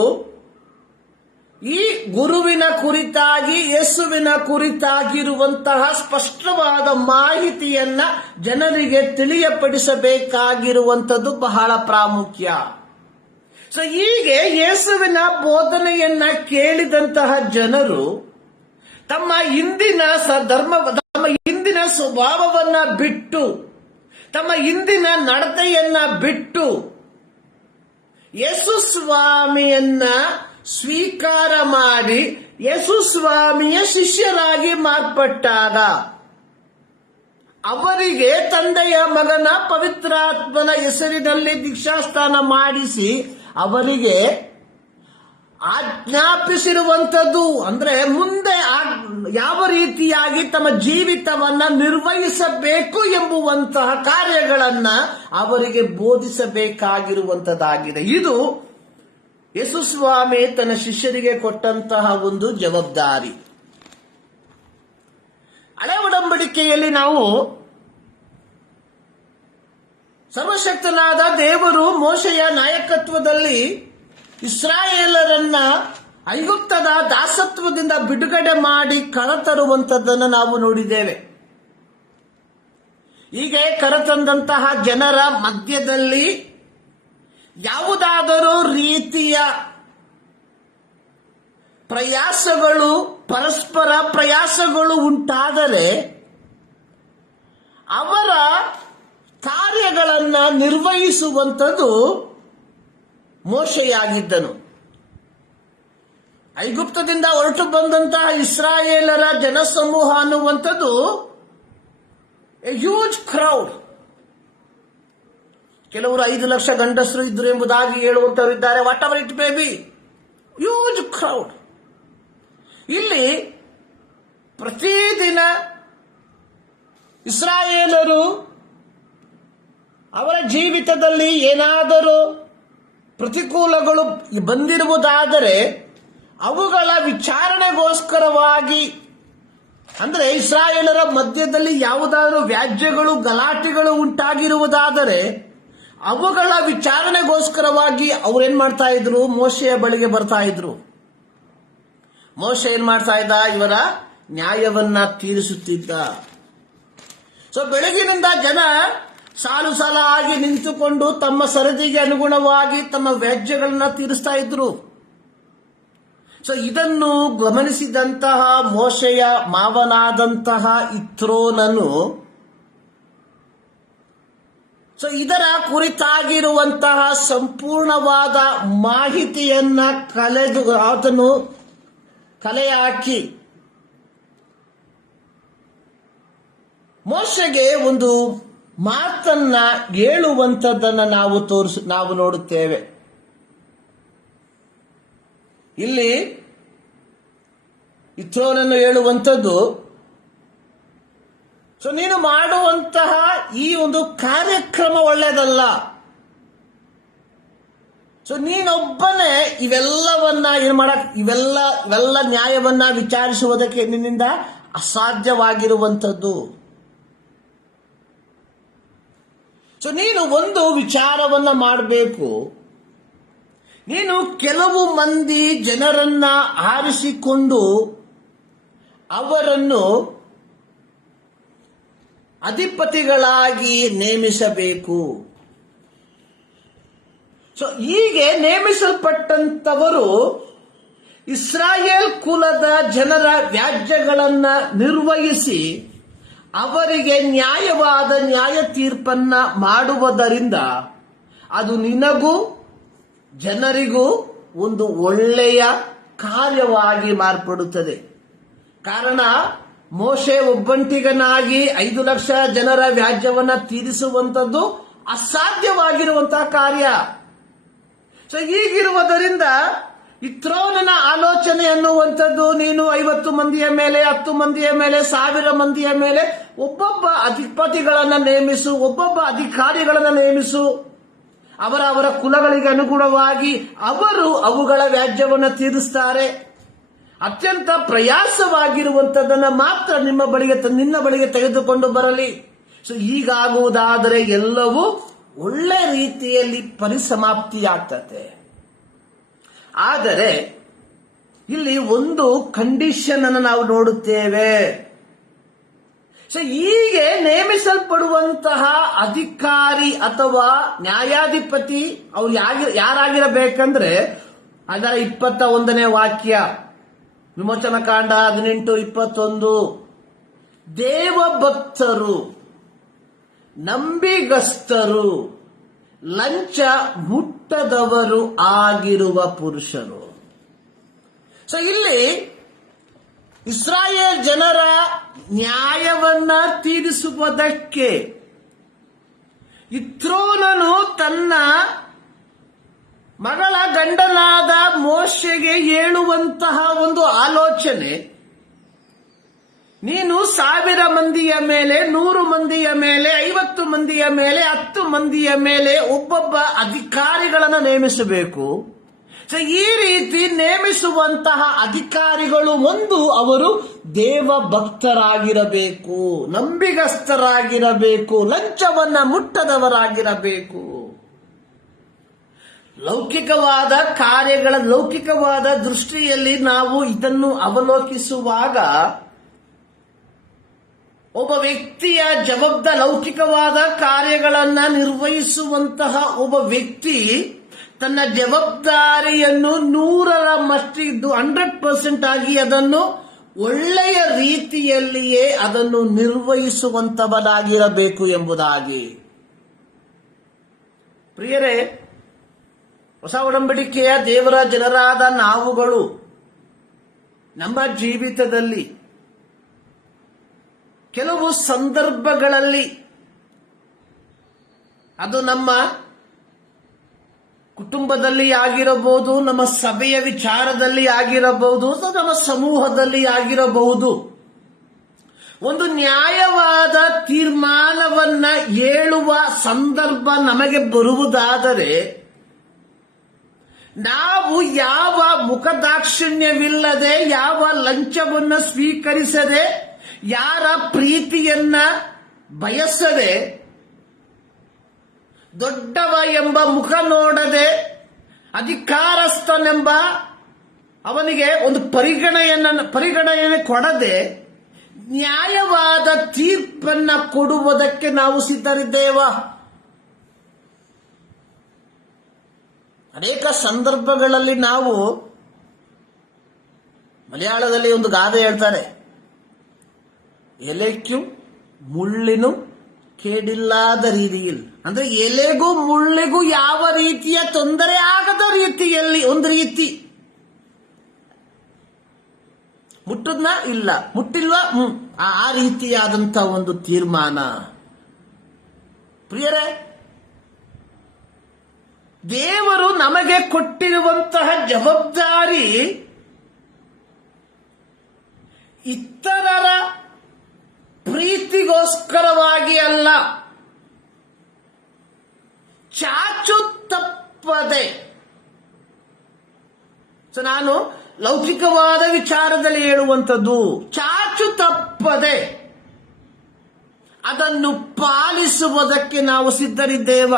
ಈ ಗುರುವಿನ ಕುರಿತಾಗಿ ಯೇಸುವಿನ ಕುರಿತಾಗಿರುವಂತಹ ಸ್ಪಷ್ಟವಾದ ಮಾಹಿತಿಯನ್ನ ಜನರಿಗೆ ತಿಳಿಯಪಡಿಸಬೇಕಾಗಿರುವಂಥದ್ದು ಬಹಳ ಪ್ರಾಮುಖ್ಯ. ಸೊ ಹೀಗೆ ಯೇಸುವಿನ ಬೋಧನೆಯನ್ನ ಕೇಳಿದಂತಹ ಜನರು ತಮ್ಮ ಹಿಂದಿನ ತಮ್ಮ ಹಿಂದಿನ ಸ್ವಭಾವವನ್ನ ಬಿಟ್ಟು, ತಮ್ಮ ಹಿಂದಿನ ನಡತೆಯನ್ನ ಬಿಟ್ಟು ಯೇಸು ಸ್ವಾಮಿಯನ್ನ ಸ್ವೀಕಾರ ಮಾಡಿ ಯೇಸು ಸ್ವಾಮಿಯ ಶಿಷ್ಯರಾಗಿ ಮಾರ್ಪಟ್ಟಾಗ ಅವರಿಗೆ ತಂದೆಯ ಮಗನ ಪವಿತ್ರಾತ್ಮನ ಹೆಸರಿನಲ್ಲಿ ದೀಕ್ಷಾಸ್ನಾನ ಮಾಡಿಸಿ ಅವರಿಗೆ ಆಜ್ಞಾಪಿಸಿರುವಂಥದ್ದು, ಅಂದ್ರೆ ಮುಂದೆ ಯಾವ ರೀತಿಯಾಗಿ ತಮ್ಮ ಜೀವಿತವನ್ನ ನಿರ್ವಹಿಸಬೇಕು ಎಂಬುವಂತಹ ಕಾರ್ಯಗಳನ್ನ ಅವರಿಗೆ ಬೋಧಿಸಬೇಕಾಗಿರುವಂತದ್ದಾಗಿದೆ. ಇದು ಯೇಸು ಸ್ವಾಮಿ ತನ್ನ ಶಿಷ್ಯರಿಗೆ ಕೊಟ್ಟಂತಹ ಒಂದು ಜವಾಬ್ದಾರಿ. ಹಳೆ ಒಡಂಬಡಿಕೆಯಲ್ಲಿ ನಾವು ಸರ್ವಶಕ್ತನಾದ ದೇವರು ಮೋಶೆಯ ನಾಯಕತ್ವದಲ್ಲಿ ಇಸ್ರಾಯೇಲರನ್ನ ಐಗುಪ್ತದ ದಾಸತ್ವದಿಂದ ಬಿಡುಗಡೆ ಮಾಡಿ ಕರೆತರುವಂತದ್ದನ್ನು ನಾವು ನೋಡಿದ್ದೇವೆ. ಹೀಗೆ ಕರೆತಂದಂತಹ ಜನರ ಮಧ್ಯದಲ್ಲಿ ಯಾವುದಾದರೂ ರೀತಿಯ ಪ್ರಯಾಸಗಳು, ಪರಸ್ಪರ ಪ್ರಯಾಸಗಳು ಉಂಟಾದರೆ ಅವರ ಕಾರ್ಯಗಳನ್ನು ನಿರ್ವಹಿಸುವಂಥದ್ದು ಮೋಶೆಯಾಗಿದ್ದನು. ಐಗುಪ್ತದಿಂದ ಹೊರಟು ಬಂದಂತಹ ಇಸ್ರಾಯೇಲರ ಜನಸಮೂಹ ಅನ್ನುವಂಥದ್ದು ಎ ಹ್ಯೂಜ್ ಕ್ರೌಡ್. ಕೆಲವರು 5 ಲಕ್ಷ ಗಂಡಸರು ಇದ್ರು ಎಂಬುದಾಗಿ ಹೇಳುವಂತವರಿದ್ದಾರೆ. Whatever it may be, huge crowd. ಇಲ್ಲಿ ಪ್ರತಿದಿನ ಇಸ್ರಾಯೇಲರು ಅವರ ಜೀವಿತದಲ್ಲಿ ಏನಾದರೂ ಪ್ರತಿಕೂಲಗಳು ಬಂದಿರುವುದಾದರೆ ಅವುಗಳ ವಿಚಾರಣೆಗೋಸ್ಕರವಾಗಿ, ಅಂದರೆ ಇಸ್ರಾಯೇಲರ ಮಧ್ಯದಲ್ಲಿ ಯಾವುದಾದರೂ ವ್ಯಾಜ್ಯಗಳು, ಗಲಾಟೆಗಳು ಉಂಟಾಗಿರುವುದಾದರೆ ಅವುಗಳ ವಿಚಾರಣೆಗೋಸ್ಕರವಾಗಿ ಅವ್ರೇನ್ ಮಾಡ್ತಾ ಇದ್ರು, ಮೋಶೆಯ ಬಳಿಗೆ ಬರ್ತಾ ಇದ್ರು. ಮೋಶೆ ಏನ್ ಮಾಡ್ತಾ ಇದ್ದ, ಇವರ ನ್ಯಾಯವನ್ನ ತೀರಿಸುತ್ತಿದ್ದ. ಸೊ ಬೆಳಗಿನಿಂದ ಜನ ಸಾಲು ಸಾಲಾಗಿ ನಿಂತುಕೊಂಡು ತಮ್ಮ ಸರದಿಗೆ ಅನುಗುಣವಾಗಿ ತಮ್ಮ ವ್ಯಾಜ್ಯಗಳನ್ನ ತೀರಿಸ್ತಾ ಇದ್ರು. ಸೊ ಇದನ್ನು ಗಮನಿಸಿದಂತಹ ಮೋಶೆಯ ಮಾವನಾದಂತಹ ಇತ್ರೋನನು ಸೊ ಇದರ ಕುರಿತಾಗಿರುವಂತಹ ಸಂಪೂರ್ಣವಾದ ಮಾಹಿತಿಯನ್ನ ಆತನು ಕಲೆ ಹಾಕಿ ಮೋಶೆಗೆ ಒಂದು ಮಾತನ್ನ ಹೇಳುವಂಥದ್ದನ್ನ ನಾವು ನೋಡುತ್ತೇವೆ. ಇಲ್ಲಿ ಇತ್ರೋನನ್ನು ಹೇಳುವಂಥದ್ದು, ಸೊ ನೀನು ಮಾಡುವಂತಹ ಈ ಒಂದು ಕಾರ್ಯಕ್ರಮ ಒಳ್ಳೆಯದಲ್ಲ. ಸೊ ನೀನೊಬ್ಬನೇ ಇವೆಲ್ಲವನ್ನ ಏನು ಮಾಡಕ್ ಇವೆಲ್ಲ ನ್ಯಾಯವನ್ನ ವಿಚಾರಿಸುವುದಕ್ಕೆ ನಿನ್ನಿಂದ ಅಸಾಧ್ಯವಾಗಿರುವಂಥದ್ದು. ಸೊ ನೀನು ಒಂದು ವಿಚಾರವನ್ನ ಮಾಡಬೇಕು. ನೀನು ಕೆಲವು ಮಂದಿ ಜನರನ್ನ ಆರಿಸಿಕೊಂಡು ಅವರನ್ನು ಅಧಿಪತಿಗಳಾಗಿ ನೇಮಿಸಬೇಕು. ಸೊ ಹೀಗೆ ನೇಮಿಸಲ್ಪಟ್ಟಂತವರು ಇಸ್ರಾಯೇಲ್ ಕುಲದ ಜನರ ವ್ಯಾಜ್ಯಗಳನ್ನ ನಿರ್ವಹಿಸಿ ಅವರಿಗೆ ನ್ಯಾಯವಾದ ನ್ಯಾಯ ತೀರ್ಪನ್ನ ಮಾಡುವುದರಿಂದ ಅದು ನಿನಗೂ ಜನರಿಗೂ ಒಂದು ಒಳ್ಳೆಯ ಕಾರ್ಯವಾಗಿ ಮಾರ್ಪಡುತ್ತದೆ. ಕಾರಣ ಮೋಶೆ ಒಬ್ಬಂಟಿಗನಾಗಿ 5 ಲಕ್ಷ ಜನರ ವ್ಯಾಜ್ಯವನ್ನ ತೀರಿಸುವಂಥದ್ದು ಅಸಾಧ್ಯವಾಗಿರುವಂತಹ ಕಾರ್ಯ. ಸೊ ಹೀಗಿರುವುದರಿಂದ ಇತ್ರೋನನ ಆಲೋಚನೆ ಅನ್ನುವಂಥದ್ದು ನೀನು 50 ಮಂದಿಯ ಮೇಲೆ, 10 ಮಂದಿಯ ಮೇಲೆ, 1000 ಮಂದಿಯ ಮೇಲೆ ಒಬ್ಬೊಬ್ಬ ಅಧಿಪತಿಗಳನ್ನ ನೇಮಿಸು, ಒಬ್ಬೊಬ್ಬ ಅಧಿಕಾರಿಗಳನ್ನ ನೇಮಿಸು. ಅವರ ಕುಲಗಳಿಗೆ ಅನುಗುಣವಾಗಿ ಅವರು ಅವುಗಳ ವ್ಯಾಜ್ಯವನ್ನು ತೀರಿಸ್ತಾರೆ. ಅತ್ಯಂತ ಪ್ರಯಾಸವಾಗಿರುವಂತದ್ದನ್ನ ಮಾತ್ರ ನಿನ್ನ ಬಳಿಗೆ ತೆಗೆದುಕೊಂಡು ಬರಲಿ. ಸೊ ಹೀಗಾಗುವುದಾದರೆ ಎಲ್ಲವೂ ಒಳ್ಳೆ ರೀತಿಯಲ್ಲಿ ಪರಿಸಮಾಪ್ತಿಯಾಗ್ತದೆ. ಆದರೆ ಇಲ್ಲಿ ಒಂದು ಕಂಡೀಷನ್ ಅನ್ನು ನಾವು ನೋಡುತ್ತೇವೆ. ಸೊ ಹೀಗೆ ನೇಮಿಸಲ್ಪಡುವಂತಹ ಅಧಿಕಾರಿ ಅಥವಾ ನ್ಯಾಯಾಧಿಪತಿ ಅವ್ರು ಯಾರಾಗಿರಬೇಕಂದ್ರೆ ಅದರ 21ನೇ ವಾಕ್ಯ, ವಿಮೋಚನಕಾಂಡ 18:21, ದೇವಭಕ್ತರು, ನಂಬಿಗಸ್ತರು, ಲಂಚ ಮುಟ್ಟದವರು ಆಗಿರುವ ಪುರುಷರು. ಸೊ ಇಲ್ಲಿ ಇಸ್ರಾಯೇಲ್ ಜನರ ನ್ಯಾಯವನ್ನ ತೀರಿಸುವುದಕ್ಕೆ ಇತ್ರೋನನು ತನ್ನ ಮಗಳ ಗಂಡನಾದ ಮೋಶೆಗೆ ಹೇಳುವಂತಹ ಒಂದು ಆಲೋಚನೆ, ನೀನು 1000 ಮಂದಿಯ ಮೇಲೆ, 100 ಮಂದಿಯ ಮೇಲೆ, 50 ಮಂದಿಯ ಮೇಲೆ, 10 ಮಂದಿಯ ಮೇಲೆ ಒಬ್ಬೊಬ್ಬ ಅಧಿಕಾರಿಗಳನ್ನು ನೇಮಿಸಬೇಕು. ಸೊ ಈ ರೀತಿ ನೇಮಿಸುವಂತಹ ಅಧಿಕಾರಿಗಳು ಒಂದು ಅವರು ದೇವ ಭಕ್ತರಾಗಿರಬೇಕು, ನಂಬಿಗಸ್ತರಾಗಿರಬೇಕು, ಲಂಚವನ್ನ ಮುಟ್ಟದವರಾಗಿರಬೇಕು. ಲೌಕಿಕವಾದ ಕಾರ್ಯಗಳ ಲೌಕಿಕವಾದ ದೃಷ್ಟಿಯಲ್ಲಿ ನಾವು ಇದನ್ನು ಅವಲೋಕಿಸುವಾಗ ಒಬ್ಬ ವ್ಯಕ್ತಿಯ ಲೌಕಿಕವಾದ ಕಾರ್ಯಗಳನ್ನ ನಿರ್ವಹಿಸುವಂತಹ ಒಬ್ಬ ವ್ಯಕ್ತಿ ತನ್ನ ಜವಾಬ್ದಾರಿಯನ್ನು 100ರ ಮಟ್ಟಿದ್ದು 100% ಆಗಿ ಅದನ್ನು ಒಳ್ಳೆಯ ರೀತಿಯಲ್ಲಿಯೇ ಅದನ್ನು ನಿರ್ವಹಿಸುವಂತವನಾಗಿರಬೇಕು ಎಂಬುದಾಗಿ. ಪ್ರಿಯರೇ, ಹೊಸ ಒಡಂಬಡಿಕೆಯ ದೇವರ ಜನರಾದ ನಾವುಗಳು ನಮ್ಮ ಜೀವಿತದಲ್ಲಿ ಕೆಲವು ಸಂದರ್ಭಗಳಲ್ಲಿ ಅದು ನಮ್ಮ ಕುಟುಂಬದಲ್ಲಿ ಆಗಿರಬಹುದು, ನಮ್ಮ ಸಭೆಯ ವಿಚಾರದಲ್ಲಿ ಆಗಿರಬಹುದು, ನಮ್ಮ ಸಮೂಹದಲ್ಲಿ ಆಗಿರಬಹುದು, ಒಂದು ನ್ಯಾಯವಾದ ತೀರ್ಮಾನವನ್ನ ಹೇಳುವ ಸಂದರ್ಭ ನಮಗೆ ಬರುವುದಾದರೆ ನಾವು ಯಾವ ಮುಖದಾಕ್ಷಿಣ್ಯವಿಲ್ಲದೆ, ಯಾವ ಲಂಚವನ್ನು ಸ್ವೀಕರಿಸದೆ, ಯಾರ ಪ್ರೀತಿಯನ್ನ ಬಯಸದೆ, ದೊಡ್ಡವ ಎಂಬ ಮುಖ ನೋಡದೆ, ಅಧಿಕಾರಸ್ಥನೆಂಬ ಅವನಿಗೆ ಒಂದು ಪರಿಗಣನೆ ಕೊಡದೆ ನ್ಯಾಯವಾದ ತೀರ್ಪನ್ನ ಕೊಡುವುದಕ್ಕೆ ನಾವು ಸಿದ್ಧರಿದ್ದೇವ. ಅನೇಕ ಸಂದರ್ಭಗಳಲ್ಲಿ ನಾವು ಮಲಯಾಳದಲ್ಲಿ ಒಂದು ಗಾದೆ ಹೇಳ್ತಾರೆ, ಎಲೆಕ್ಕೂ ಮುಳ್ಳಿನೂ ಕೇಡಿಲ್ಲದ ರೀತಿಯಲ್ಲಿ, ಅಂದ್ರೆ ಎಲೆಗೂ ಮುಳ್ಳಿಗೂ ಯಾವ ರೀತಿಯ ತೊಂದರೆ ಆಗದ ರೀತಿಯಲ್ಲಿ ಒಂದು ರೀತಿ, ಮುಟ್ಟದ್ನ ಇಲ್ಲ, ಮುಟ್ಟಿಲ್ವಾ ಆ ರೀತಿಯಾದಂತ ಒಂದು ತೀರ್ಮಾನ. ಪ್ರಿಯರೇ, ದೇವರು ನಮಗೆ ಕೊಟ್ಟಿರುವಂತಹ ಜವಾಬ್ದಾರಿ ಇತರರ ಪ್ರೀತಿ ಪ್ರೀತಿಗೋಸ್ಕರವಾಗಿ ಅಲ್ಲ, ಚಾಚು ತಪ್ಪದೆ. ನಾನು ಲೌಕಿಕವಾದ ವಿಚಾರದಲ್ಲಿ ಹೇಳುವಂಥದ್ದು, ಚಾಚು ತಪ್ಪದೆ ಅದನ್ನು ಪಾಲಿಸುವುದಕ್ಕೆ ನಾವು ಸಿದ್ಧರಿದ್ದೇವ.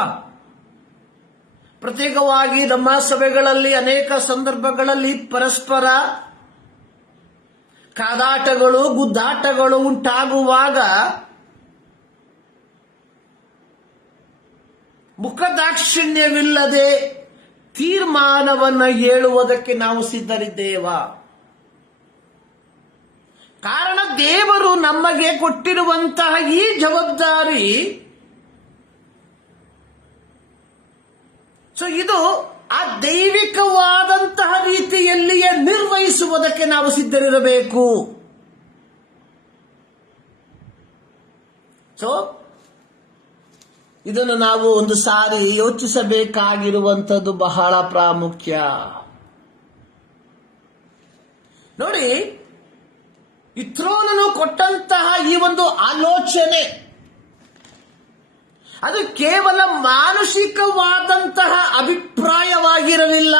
ಪ್ರತ್ಯೇಕವಾಗಿ ನಮ್ಮ ಸಭೆಗಳಲ್ಲಿ ಅನೇಕ ಸಂದರ್ಭಗಳಲ್ಲಿ ಪರಸ್ಪರ ಕಾದಾಟಗಳು, ಗುದ್ದಾಟಗಳು ಉಂಟಾಗುವಾಗ ಮುಖದಾಕ್ಷಿಣ್ಯವಿಲ್ಲದೆ ತೀರ್ಮಾನವನ್ನು ಹೇಳುವುದಕ್ಕೆ ನಾವು ಸಿದ್ಧರಿದ್ದೇವ. ಕಾರಣ ದೇವರು ನಮಗೆ ಕೊಟ್ಟಿರುವಂತಹ ಈ ಜವಾಬ್ದಾರಿ, ಇದು ಆ ದೈವಿಕವಾದಂತಹ ರೀತಿಯಲ್ಲಿಯೇ ನಿರ್ವಹಿಸುವುದಕ್ಕೆ ನಾವು ಸಿದ್ಧರಿರಬೇಕು. ಇದನ್ನು ನಾವು ಒಂದು ಸಾರಿ ಯೋಚಿಸಬೇಕಾಗಿರುವಂಥದ್ದು ಬಹಳ ಪ್ರಾಮುಖ್ಯ. ನೋಡಿ, ಇತ್ರೋನನು ಕೊಟ್ಟಂತಹ ಈ ಒಂದು ಆಲೋಚನೆ ಅದು ಕೇವಲ ಮಾನಸಿಕವಾದಂತಹ ಅಭಿಪ್ರಾಯವಾಗಿರಲಿಲ್ಲ.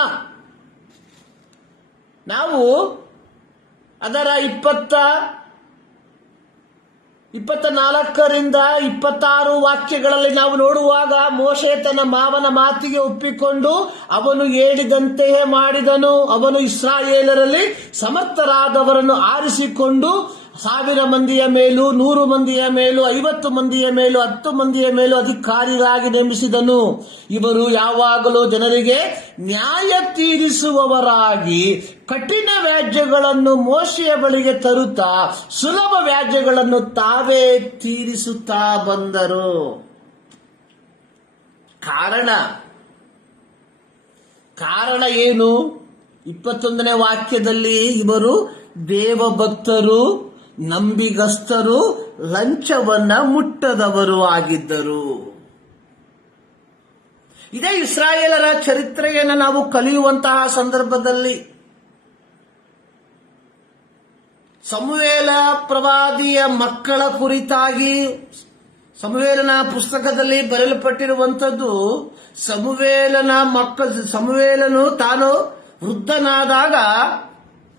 ನಾವು ಅದರ 24ರಿಂದ 26 ವಾಕ್ಯಗಳಲ್ಲಿ ನಾವು ನೋಡುವಾಗ, ಮೋಶೆ ತನ್ನ ಮಾವನ ಮಾತಿಗೆ ಒಪ್ಪಿಕೊಂಡು ಅವನು ಹೇಳಿದಂತೆಯೇ ಮಾಡಿದನು. ಅವನು ಇಸ್ರಾಯೇಲರಲ್ಲಿ ಸಮರ್ಥರಾದವರನ್ನು ಆರಿಸಿಕೊಂಡು 1000 ಮಂದಿಯ ಮೇಲೂ, 100 ಮಂದಿಯ ಮೇಲೂ, 50 ಮಂದಿಯ ಮೇಲೂ, 10 ಮಂದಿಯ ಮೇಲೂ ಅಧಿಕಾರಿಗಳಾಗಿ ನೇಮಿಸಿದನು. ಇವರು ಯಾವಾಗಲೂ ಜನರಿಗೆ ನ್ಯಾಯ ತೀರಿಸುವವರಾಗಿ ಕಠಿಣ ವ್ಯಾಜ್ಯಗಳನ್ನು ಮೋಶೆಯ ಬಳಿಗೆ ತರುತ್ತಾ ಸುಲಭ ವ್ಯಾಜ್ಯಗಳನ್ನು ತಾವೇ ತೀರಿಸುತ್ತಾ ಬಂದರು. ಕಾರಣ ಏನು? 21ನೇ ವಾಕ್ಯದಲ್ಲಿ ಇವರು ದೇವಭಕ್ತರು, ನಂಬಿಗಸ್ತರು, ಲಂಚವನ್ನ ಮುಟ್ಟದವರು ಆಗಿದ್ದರು. ಇದೇ ಇಸ್ರಾಯೇಲರ ಚರಿತ್ರೆಯನ್ನು ನಾವು ಕಲಿಯುವಂತಹ ಸಂದರ್ಭದಲ್ಲಿ ಸಮುವೇಲ ಪ್ರವಾದಿಯ ಮಕ್ಕಳ ಕುರಿತಾಗಿ ಸಮುವೇಲನ ಪುಸ್ತಕದಲ್ಲಿ ಬರೆಯಲ್ಪಟ್ಟಿರುವಂಥದ್ದು, ಸಮುವೇಲನು ತಾನು ವೃದ್ಧನಾದಾಗ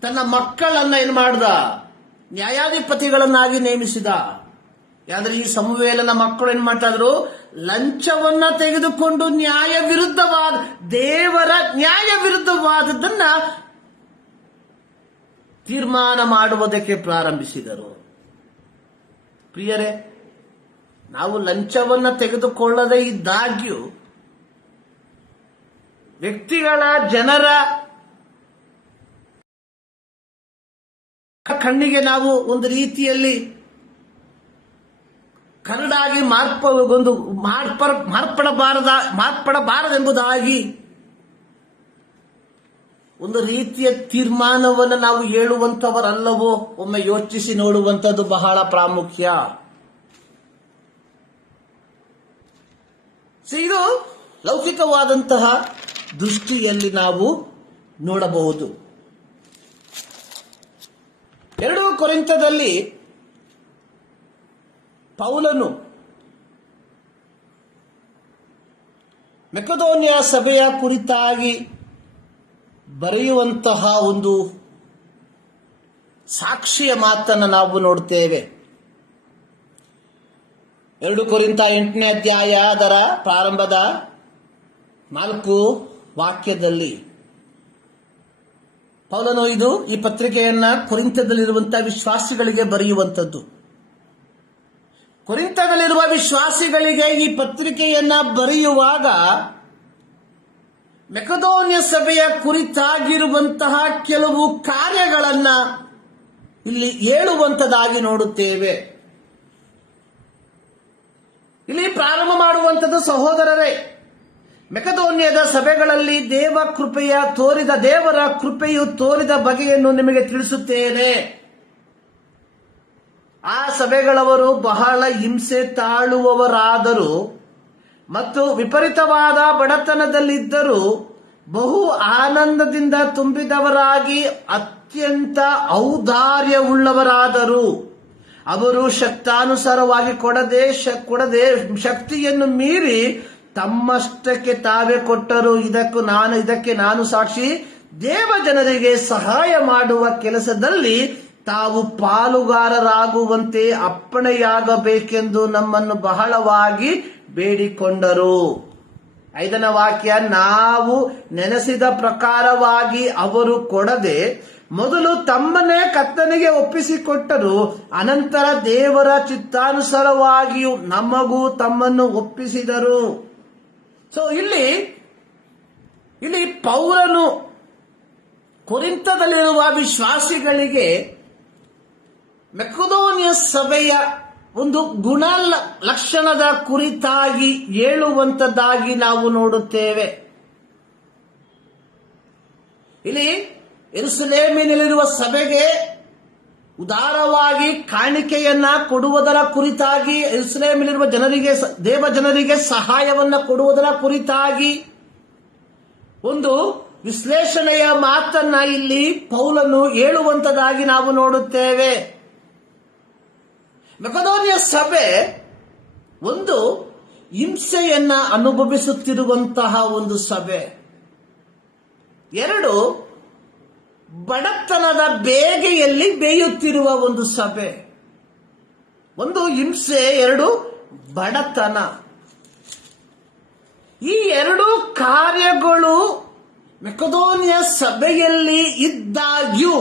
ತನ್ನ ಮಕ್ಕಳನ್ನ ಏನು ಮಾಡ್ದ? ನ್ಯಾಯಾಧಿಪತಿಗಳನ್ನಾಗಿ ನೇಮಿಸಿದ. ಯಾದ್ರೆ ಈ ಸಮುವೇಲನ ಮಕ್ಕಳು ಏನ್ ಮಾಡ್ತಾದ್ರು? ಲಂಚವನ್ನ ತೆಗೆದುಕೊಂಡು ದೇವರ ನ್ಯಾಯ ವಿರುದ್ಧವಾದದ್ದನ್ನ ತೀರ್ಮಾನ ಮಾಡುವುದಕ್ಕೆ ಪ್ರಾರಂಭಿಸಿದರು. ಪ್ರಿಯರೇ, ನಾವು ಲಂಚವನ್ನ ತೆಗೆದುಕೊಳ್ಳದೇ ಇದ್ದಾಗ್ಯೂ ಜನರ ಕಣ್ಣಿಗೆ ನಾವು ಒಂದು ರೀತಿಯಲ್ಲಿ ಕರಡಾಗಿ ಮಾರ್ಪಡಬಾರದೆಂಬುದಾಗಿ ಒಂದು ರೀತಿಯ ತೀರ್ಮಾನವನ್ನು ನಾವು ಹೇಳುವಂತವರಲ್ಲವೋ ಒಮ್ಮೆ ಯೋಚಿಸಿ ನೋಡುವಂಥದ್ದು ಬಹಳ ಪ್ರಾಮುಖ್ಯ. ಇದು ಲೌಕಿಕವಾದಂತಹ ದೃಷ್ಟಿಯಲ್ಲಿ ನಾವು ನೋಡಬಹುದು. 2 ಕೊರಿಂಥದಲ್ಲಿ ಪೌಲನು ಮೆಕೆದೋನ್ಯ ಸಭೆಯ ಕುರಿತಾಗಿ ಬರೆಯುವಂತಹ ಒಂದು ಸಾಕ್ಷಿಯ ಮಾತನ್ನು ನಾವು ನೋಡ್ತೇವೆ. 2 ಕೊರಿಂಥ 8ನೇ ಅಧ್ಯಾಯ ಅದರ ಪ್ರಾರಂಭದ 4 ವಾಕ್ಯದಲ್ಲಿ ಪೌಲನು ಈ ಪತ್ರಿಕೆಯನ್ನ ಕೊರಿಂಥದಲ್ಲಿರುವಂತಹ ವಿಶ್ವಾಸಿಗಳಿಗೆ ಬರೆಯುವಂಥದ್ದು. ಕೊರಿಂಥದಲ್ಲಿರುವ ವಿಶ್ವಾಸಿಗಳಿಗೆ ಈ ಪತ್ರಿಕೆಯನ್ನ ಬರೆಯುವಾಗ ಮೆಕೆದೋನ್ಯ ಸಭೆಯ ಕುರಿತಾಗಿರುವಂತಹ ಕೆಲವು ಕಾರ್ಯಗಳನ್ನ ಇಲ್ಲಿ ಹೇಳುವಂತದಾಗಿ ನೋಡುತ್ತೇವೆ. ಇಲ್ಲಿ ಪ್ರಾರಂಭ ಮಾಡುವಂಥದ್ದು, ಸಹೋದರರೇ, ಮೆಕೆದೋನ್ಯದ ಸಭೆಗಳಲ್ಲಿ ದೇವರ ಕೃಪೆಯು ತೋರಿದ ಬಗೆಯನ್ನು ನಿಮಗೆ ತಿಳಿಸುತ್ತೇನೆ. ಆ ಸಭೆಗಳವರು ಬಹಳ ಹಿಂಸೆ ತಾಳುವವರಾದರು ಮತ್ತು ವಿಪರೀತವಾದ ಬಡತನದಲ್ಲಿದ್ದರೂ ಬಹು ಆನಂದದಿಂದ ತುಂಬಿದವರಾಗಿ ಅತ್ಯಂತ ಔದಾರ್ಯವುಳ್ಳವರಾದರು. ಅವರು ಶಕ್ತಾನುಸಾರವಾಗಿ ಕೊಡದೆ ಶಕ್ತಿಯನ್ನು ಮೀರಿ ತಮ್ಮಷ್ಟಕ್ಕೆ ತಾವೇ ಕೊಟ್ಟರು. ಇದಕ್ಕೆ ನಾನು ಸಾಕ್ಷಿ. ದೇವ ಜನರಿಗೆ ಸಹಾಯ ಮಾಡುವ ಕೆಲಸದಲ್ಲಿ ತಾವು ಪಾಲುಗಾರರಾಗುವಂತೆ ಅಪ್ಪಣೆಯಾಗಬೇಕೆಂದು ನಮ್ಮನ್ನು ಬಹಳವಾಗಿ ಬೇಡಿಕೊಂಡರು. 5ನೇ ವಾಕ್ಯ, ನಾವು ನೆನೆಸಿದ ಪ್ರಕಾರವಾಗಿ ಅವರು ಕೊಡದೆ ಮೊದಲು ತಮ್ಮನ್ನೇ ಕರ್ತನಿಗೆ ಒಪ್ಪಿಸಿಕೊಟ್ಟರು. ಅನಂತರ ದೇವರ ಚಿತ್ತಾನುಸಾರವಾಗಿಯೂ ನಮಗೂ ತಮ್ಮನ್ನು ಒಪ್ಪಿಸಿದರು. ಸೊ ಇಲ್ಲಿ ಪೌಲನು ಕೊರಿಂಥದಲ್ಲಿರುವ ವಿಶ್ವಾಸಿಗಳಿಗೆ ಮೆಕೆದೋನಿಯ ಸಭೆಯ ಒಂದು ಗುಣ ಲಕ್ಷಣದ ಕುರಿತಾಗಿ ಹೇಳುವಂತದ್ದಾಗಿ ನಾವು ನೋಡುತ್ತೇವೆ. ಇಲ್ಲಿ ಯೆರೂಸಲೇಮಿನಲ್ಲಿರುವ ಸಭೆಗೆ ಉದಾರವಾಗಿ ಕಾಣಿಕೆಯನ್ನ ಕೊಡುವುದರ ಕುರಿತಾಗಿ, ಯೆರೂಸಲೇಮಿನಲ್ಲಿರುವ ದೇವ ಜನರಿಗೆ ಸಹಾಯವನ್ನ ಕೊಡುವುದರ ಕುರಿತಾಗಿ ಒಂದು ವಿಶ್ಲೇಷಣೆಯ ಮಾತನ್ನ ಇಲ್ಲಿ ಪೌಲನು ಹೇಳುವಂತದಾಗಿ ನಾವು ನೋಡುತ್ತೇವೆ. ಮೆಕೆದೋನಿಯ ಸಭೆ ಒಂದು ಹಿಂಸೆಯನ್ನ ಅನುಭವಿಸುತ್ತಿರುವಂತಹ ಒಂದು ಸಭೆ. 2, ಬಡತನದ ಬೇಗೆಯಲ್ಲಿ ಬೇಯುತ್ತಿರುವ ಒಂದು ಸಭೆ. 1 ಹಿಂಸೆ, 2 ಬಡತನ. ಈ 2 ಕಾರ್ಯಗಳು ಮೆಕೆದೋನಿಯ ಸಭೆಯಲ್ಲಿ ಇದ್ದಾಗ್ಯೂ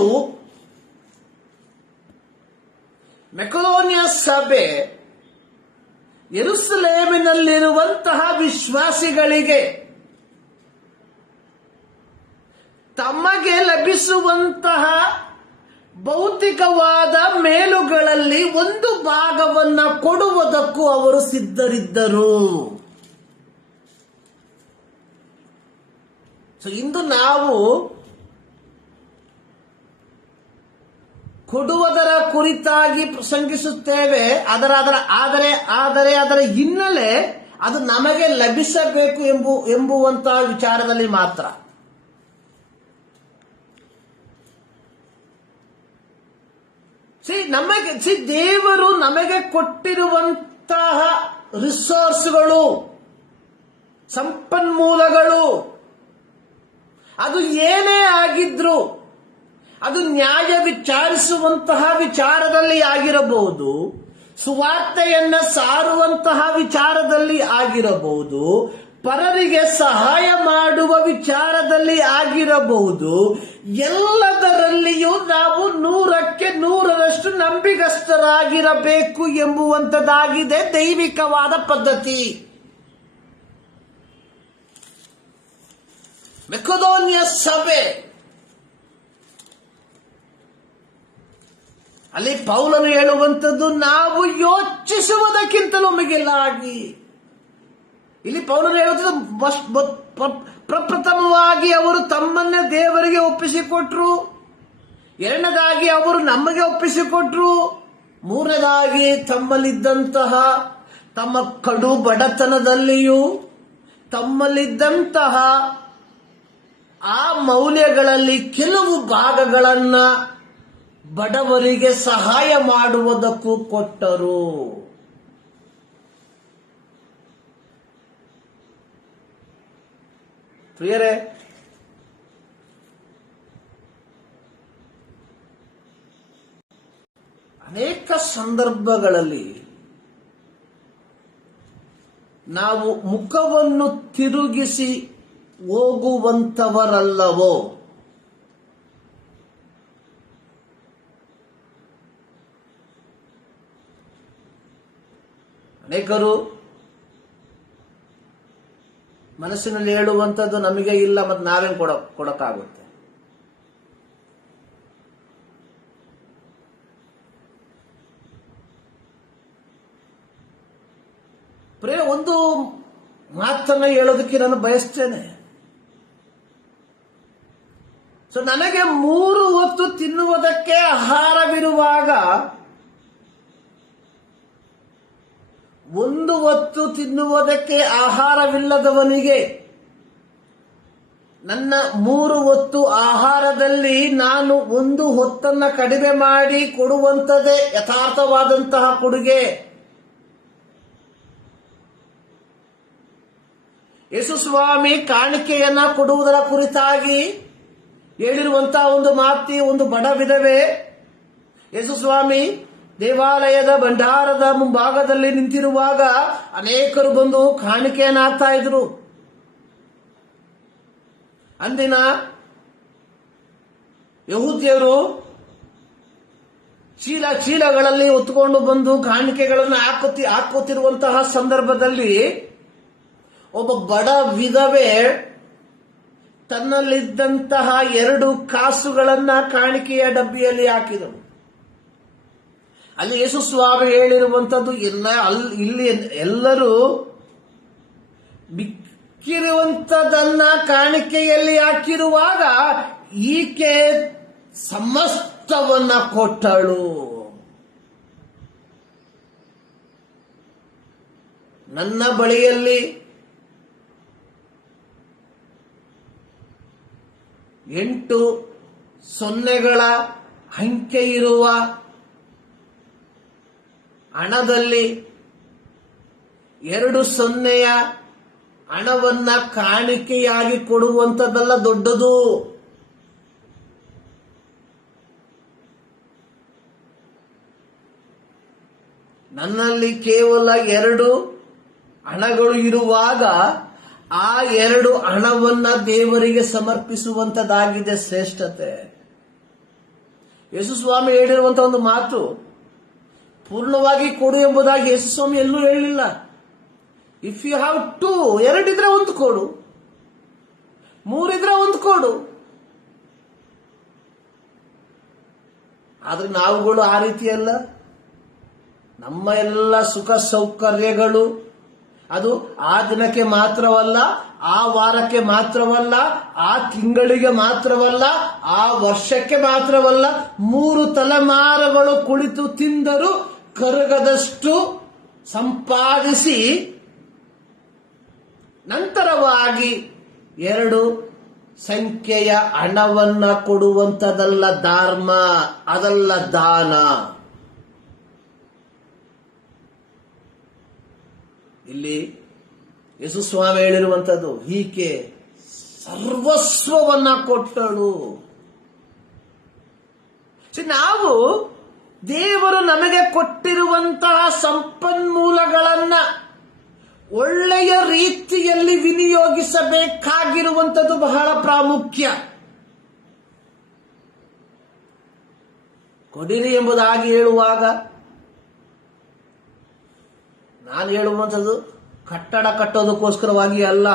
ಮೆಕೆದೋನಿಯ ಸಭೆ ಯೆರೂಸಲೇಮಿನಲ್ಲಿರುವಂತಹ ವಿಶ್ವಾಸಿಗಳಿಗೆ ತಮಗೆ ಲಭಿಸುವಂತಹ ಭೌತಿಕವಾದ ಮೇಲುಗಳಲ್ಲಿ ಒಂದು ಭಾಗವನ್ನ ಕೊಡುವುದಕ್ಕೂ ಅವರು ಸಿದ್ಧರಿದ್ದರು. ಇಂದು ನಾವು ಕೊಡುವುದರ ಕುರಿತಾಗಿ ಪ್ರಸಂಗಿಸುತ್ತೇವೆ. ಆದರೆ ಅದರ ಹಿನ್ನೆಲೆ ಅದು ನಮಗೆ ಲಭಿಸಬೇಕು ಎಂಬುವಂತಹ ವಿಚಾರದಲ್ಲಿ ಮಾತ್ರ. ದೇವರು ನಮಗೆ ಕೊಟ್ಟಿರುವಂತಹ ರಿಸೋರ್ಸ್ಗಳು, ಸಂಪನ್ಮೂಲಗಳು, ಅದು ಏನೇ ಆಗಿದ್ರು, ಅದು ನ್ಯಾಯ ವಿಚಾರಿಸುವಂತಹ ವಿಚಾರದಲ್ಲಿ ಆಗಿರಬಹುದು, ಸುವಾರ್ತೆಯನ್ನ ಸಾರುವಂತಹ ವಿಚಾರದಲ್ಲಿ ಆಗಿರಬಹುದು, ಪರರಿಗೆ ಸಹಾಯ ಮಾಡುವ ವಿಚಾರದಲ್ಲಿ ಆಗಿರಬಹುದು, ಎಲ್ಲದರಲ್ಲಿಯೂ ನಾವು 100ಕ್ಕೆ 100ರಷ್ಟು ನಂಬಿಗಸ್ತರಾಗಿರಬೇಕು ಎಂಬುವಂತದ್ದಾಗಿದೆ ದೈವಿಕವಾದ ಪದ್ಧತಿ. ಮೆಕೆದೋನಿಯ ಸಭೆ ಅಲ್ಲಿ ಪೌಲನು ಹೇಳುವಂಥದ್ದು ನಾವು ಯೋಚಿಸುವುದಕ್ಕಿಂತಲೂ ಮಿಗಿಲಾಗಿ. ಇಲ್ಲಿ ಪೌಲನು ಹೇಳುವಂಥದ್ದು ಪ್ರಪ್ರಥಮವಾಗಿ ಅವರು ತಮ್ಮನ್ನೇ ದೇವರಿಗೆ ಒಪ್ಪಿಸಿಕೊಟ್ರು, 2ನೇದಾಗಿ ಅವರು ನಮಗೆ ಒಪ್ಪಿಸಿಕೊಟ್ರು, 3ನೇದಾಗಿ ತಮ್ಮಲ್ಲಿದ್ದಂತಹ ತಮ್ಮ ಕಡು ಬಡತನದಲ್ಲಿಯೂ ತಮ್ಮಲ್ಲಿದ್ದಂತಹ ಆ ಮೌಲ್ಯಗಳಲ್ಲಿ ಕೆಲವು ಭಾಗಗಳನ್ನ ಬಡವರಿಗೆ ಸಹಾಯ ಮಾಡುವುದಕ್ಕೂ ಕೊಟ್ಟರು. ಪ್ರಿಯರೇ, ಅನೇಕ ಸಂದರ್ಭಗಳಲ್ಲಿ ನಾವು ಮುಖವನ್ನು ತಿರುಗಿಸಿ ಹೋಗುವಂತವರಲ್ಲವೋ, ಅನೇಕರು ಮನಸ್ಸಿನಲ್ಲಿ ಹೇಳುವಂಥದ್ದು ನಮಗೆ ಇಲ್ಲ, ಮತ್ತೆ ನಾವೇನು ಕೊಡಕ್ಕಾಗುತ್ತೆ. ಒಂದು ಮಾತನ್ನ ಹೇಳೋದಕ್ಕೆ ನಾನು ಬಯಸ್ತೇನೆ. ನನಗೆ 3 ಹೊತ್ತು ತಿನ್ನುವುದಕ್ಕೆ ಆಹಾರವಿರುವಾಗ 1 ಹೊತ್ತು ತಿನ್ನುವುದಕ್ಕೆ ಆಹಾರವಿಲ್ಲದವನಿಗೆ ನನ್ನ 3 ಹೊತ್ತು ಆಹಾರದಲ್ಲಿ ನಾನು 1 ಹೊತ್ತನ್ನ ಕಡಿಮೆ ಮಾಡಿ ಕೊಡುವಂಥದ್ದೇ ಯಥಾರ್ಥವಾದಂತಹ ಕೊಡುಗೆ. ಯೇಸು ಸ್ವಾಮಿ ಕಾಣಿಕೆಯನ್ನ ಕೊಡುವುದರ ಕುರಿತಾಗಿ ಹೇಳಿರುವಂತಹ ಒಂದು ಮಾತಿ, ಒಂದು ಬಡ ವಿಧವೆ ಯೇಸು ಸ್ವಾಮಿ ದೇವಾಲಯದ ಭಂಡಾರದ ಮುಂಭಾಗದಲ್ಲಿ ನಿಂತಿರುವಾಗ ಅನೇಕರು ಬಂದು ಕಾಣಿಕೆಯನ್ನು ಹಾಕ್ತಾ ಇದ್ರು. ಅಂದಿನ ಯಹೂದ್ಯರು ಚೀಲಗಳಲ್ಲಿ ಹೊತ್ತುಕೊಂಡು ಬಂದು ಕಾಣಿಕೆಗಳನ್ನು ಹಾಕುತ್ತಿರುವಂತಹ ಸಂದರ್ಭದಲ್ಲಿ ಒಬ್ಬ ಬಡ ವಿಧವೆ ತನ್ನಲ್ಲಿದ್ದಂತಹ 2 ಕಾಸುಗಳನ್ನ ಕಾಣಿಕೆಯ ಡಬ್ಬಿಯಲ್ಲಿ ಹಾಕಿದಳು. ಅಲ್ಲಿ ಯೇಸು ಸ್ವಾಮಿ ಹೇಳಿರುವಂತದ್ದು ಇಲ್ಲಿ ಎಲ್ಲರೂ ಬಿಕ್ಕಿರುವಂತದನ್ನ ಕಾಣಿಕೆಯಲ್ಲಿ ಹಾಕಿರುವಾಗ ಈಕೆ ಸಮಸ್ತವನ್ನ ಕೊಟ್ಟಳು. ನನ್ನ ಬಳಿಯಲ್ಲಿ 8 ಸೊನ್ನೆಗಳ ಅಂಕೆ ಇರುವ ಹಣದಲ್ಲಿ 2 ಸೊನ್ನೆಯ ಹಣವನ್ನ ಕಾಣಿಕೆಯಾಗಿ ಕೊಡುವಂಥದ್ದಲ್ಲ ದೊಡ್ಡದು. ನನ್ನಲ್ಲಿ ಕೇವಲ 2 ಹಣಗಳು ಇರುವಾಗ ಆ 2 ಹಣವನ್ನ ದೇವರಿಗೆ ಸಮರ್ಪಿಸುವಂತದ್ದಾಗಿದೆ ಶ್ರೇಷ್ಠತೆ. ಯೇಸು ಸ್ವಾಮಿ ಹೇಳಿರುವಂತಹ ಒಂದು ಮಾತು, ಪೂರ್ಣವಾಗಿ ಕೊಡು ಎಂಬುದಾಗಿ ಯೇಸು ಸ್ವಾಮಿ ಎಲ್ಲೂ ಹೇಳಿಲ್ಲ. ಇಫ್ ಯು ಹ್ಯಾವ್ 2, 2 ಇದ್ರೆ 1 ಕೊಡು, 3 ಇದ್ರೆ 1 ಕೊಡು. ಆದ್ರೆ ನಾವುಗಳು ಆ ರೀತಿ ಅಲ್ಲ. ನಮ್ಮ ಎಲ್ಲ ಸುಖ ಸೌಕರ್ಯಗಳು ಅದು ಆ ದಿನಕ್ಕೆ ಮಾತ್ರವಲ್ಲ, ಆ ವಾರಕ್ಕೆ ಮಾತ್ರವಲ್ಲ, ಆ ತಿಂಗಳಿಗೆ ಮಾತ್ರವಲ್ಲ, ಆ ವರ್ಷಕ್ಕೆ ಮಾತ್ರವಲ್ಲ, 3 ತಲೆಮಾರುಗಳು ಕುಳಿತು ತಿಂದರೂ ಕರಗದಷ್ಟು ಸಂಪಾದಿಸಿ ನಂತರವಾಗಿ 2 ಸಂಖ್ಯೆಯ ಹಣವನ್ನ ಕೊಡುವಂತದಲ್ಲ ಧರ್ಮ, ಅದಲ್ಲ ದಾನ. ಇಲ್ಲಿ ಯೇಸು ಸ್ವಾಮಿ ಹೇಳಿರುವಂತದ್ದು ಹೀಗೆ ಸರ್ವಸ್ವವನ್ನ ಕೊಟ್ಟಳು. ನಾವು ದೇವರು ನಮಗೆ ಕೊಟ್ಟಿರುವಂತಹ ಸಂಪನ್ಮೂಲಗಳನ್ನ ಒಳ್ಳೆಯ ರೀತಿಯಲ್ಲಿ ವಿನಿಯೋಗಿಸಬೇಕಾಗಿರುವಂಥದ್ದು ಬಹಳ ಪ್ರಾಮುಖ್ಯ. ಕೊಡಿರಿ ಎಂಬುದಾಗಿ ಹೇಳುವಾಗ ನಾನು ಹೇಳುವಂಥದ್ದು ಕಟ್ಟಡ ಕಟ್ಟೋದಕ್ಕೋಸ್ಕರವಾಗಿ ಅಲ್ಲ,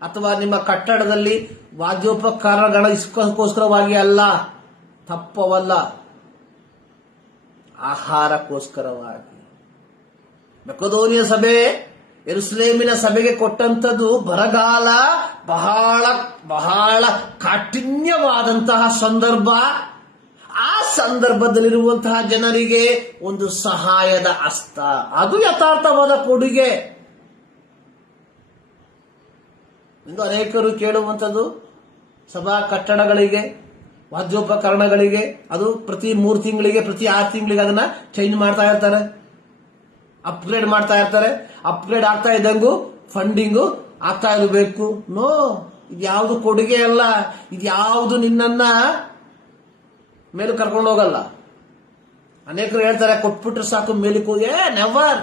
ಅಥವಾ ನಿಮ್ಮ ಕಟ್ಟಡದಲ್ಲಿ ವಾದ್ಯೋಪಕರಣಗಳ ಇಸ್ಕೋಸ್ಕರವಾಗಿ ಅಲ್ಲ, ತಪ್ಪವಲ್ಲ, ಆಹಾರಕ್ಕೋಸ್ಕರವಾಗಿ. ಮಕೆದೋನಿಯ ಸಭೆ ಯೆರೂಸಲೇಮಿನ ಸಭೆಗೆ ಕೊಟ್ಟಂಥದ್ದು ಬರಗಾಲ ಬಹಳ ಬಹಳ ಕಾಠಿಣ್ಯವಾದಂತಹ ಸಂದರ್ಭ. ಆ ಸಂದರ್ಭದಲ್ಲಿರುವಂತಹ ಜನರಿಗೆ ಒಂದು ಸಹಾಯದ ಹಸ್ತ, ಅದು ಯಥಾರ್ಥವಾದ ಕೊಡುಗೆ. ಇಂದು ಅನೇಕರು ಕೇಳುವಂಥದ್ದು ಸಭಾ ಕಟ್ಟಡಗಳಿಗೆ, ವಾದ್ಯೋಪಕರಣಗಳಿಗೆ, ಅದು ಪ್ರತಿ 3 ತಿಂಗಳಿಗೆ, ಪ್ರತಿ 6 ತಿಂಗಳಿಗೆ ಅದನ್ನ ಚೇಂಜ್ ಮಾಡ್ತಾ ಇರ್ತಾರೆ, ಅಪ್ಗ್ರೇಡ್ ಮಾಡ್ತಾ ಇರ್ತಾರೆ. ಅಪ್ಗ್ರೇಡ್ ಆಗ್ತಾ ಇದ್ದಂಗೂ ಫಂಡಿಂಗು ಆಗ್ತಾ ಇರಬೇಕು. ನೋ, ಇದ್ಯಾವುದು ಕೊಡುಗೆ ಅಲ್ಲ, ಇದ್ಯಾವುದು ನಿನ್ನನ್ನ ಮೇಲು ಕರ್ಕೊಂಡು ಹೋಗಲ್ಲ. ಅನೇಕರು ಹೇಳ್ತಾರೆ ಕೊಟ್ಬಿಟ್ರೆ ಸಾಕು ಮೇಲಕ್ಕೆ ಹೋಗಿ, ನೆವರ್.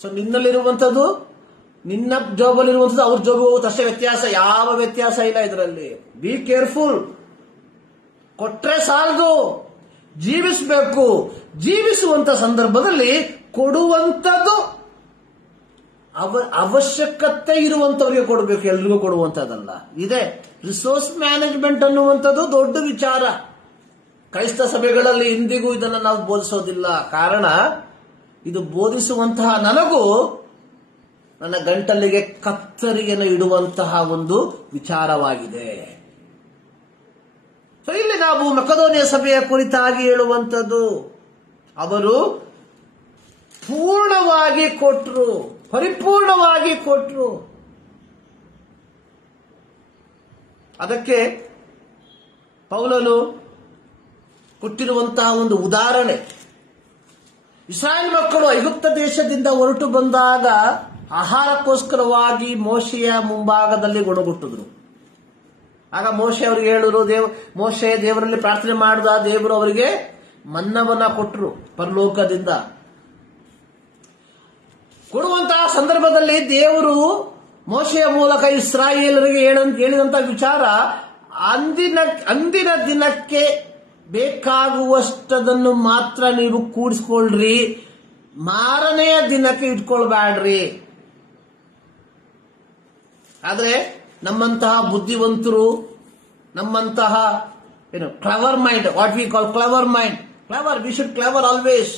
ಸೊ ನಿನ್ನಲ್ಲಿರುವಂಥದ್ದು, ನಿನ್ನ ಜಾಬಲ್ಲಿರುವಂಥದ್ದು ಅವ್ರ ಜಾಬ್ ಹೋಗುತ್ತೆ ಅಷ್ಟೇ ವ್ಯತ್ಯಾಸ, ಯಾವ ವ್ಯತ್ಯಾಸ ಇಲ್ಲ ಇದರಲ್ಲಿ. Be careful. ಕೊಟ್ರೆ ಸಾಲದು, ಜೀವಿಸಬೇಕು. ಜೀವಿಸುವಂತ ಸಂದರ್ಭದಲ್ಲಿ ಕೊಡುವಂಥದ್ದು ಅವಶ್ಯಕತೆ ಇರುವಂತವರಿಗೆ ಕೊಡಬೇಕು, ಎಲ್ರಿಗೂ ಕೊಡುವಂತದ್ದಲ್ಲ. ಇದೆ ರಿಸೋರ್ಸ್ ಮ್ಯಾನೇಜ್ಮೆಂಟ್ ಅನ್ನುವಂಥದ್ದು ದೊಡ್ಡ ವಿಚಾರ. ಕ್ರೈಸ್ತ ಸಭೆಗಳಲ್ಲಿ ಇಂದಿಗೂ ಇದನ್ನು ನಾವು ಬೋಧಿಸೋದಿಲ್ಲ. ಕಾರಣ, ಇದು ಬೋಧಿಸುವಂತಹ ನನಗೂ ನನ್ನ ಗಂಟಲಿಗೆ ಕತ್ತರಿಯನ್ನು ಇಡುವಂತಹ ಒಂದು ವಿಚಾರವಾಗಿದೆ. ಸೊ ಇಲ್ಲಿ ನಾವು ಮಕೆದೋನಿಯ ಸಭೆಯ ಕುರಿತಾಗಿ ಹೇಳುವಂಥದ್ದು, ಅವರು ಪೂರ್ಣವಾಗಿ ಕೊಟ್ರು, ಪರಿಪೂರ್ಣವಾಗಿ ಕೊಟ್ರು. ಅದಕ್ಕೆ ಪೌಲನು ಕೊಟ್ಟಿರುವಂತಹ ಒಂದು ಉದಾಹರಣೆ, ಇಸ್ರಾಯೇಲ್ ಮಕ್ಕಳು ಐಗುಪ್ತ ದೇಶದಿಂದ ಹೊರಟು ಬಂದಾಗ ಆಹಾರಕ್ಕೋಸ್ಕರವಾಗಿ ಮೋಶೆಯ ಮುಂಭಾಗದಲ್ಲಿ ಗುಣಗುಟ್ಟಿದ್ರು. ಆಗ ಮೋಶೆ ಅವರಿಗೆ ಹೇಳಿದ್ರು, ಮೋಶೆ ದೇವರಲ್ಲಿ ಪ್ರಾರ್ಥನೆ ಮಾಡಿದ, ದೇವರು ಅವರಿಗೆ ಮನ್ನವನ್ನ ಕೊಟ್ಟರು ಪರಲೋಕದಿಂದ. ಕೊಡುವಂತಹ ಸಂದರ್ಭದಲ್ಲಿ ದೇವರು ಮೋಶೆಯ ಮೂಲಕ ಇಸ್ರಾಯೇಲರಿಗೆ ಹೇಳಿದಂತ ವಿಚಾರ, ಅಂದಿನ ದಿನಕ್ಕೆ ಬೇಕಾಗುವಷ್ಟದನ್ನು ಮಾತ್ರ ನೀವು ಕೂಡಿಸ್ಕೊಳ್ರಿ, ಮಾರನೆಯ ದಿನಕ್ಕೆ ಇಟ್ಕೊಳ್ಬೇಡ್ರಿ. ಆದ್ರೆ ನಮ್ಮಂತಹ ಬುದ್ಧಿವಂತರು, ನಮ್ಮಂತಹ clever mind, what we call clever mind, we should clever always.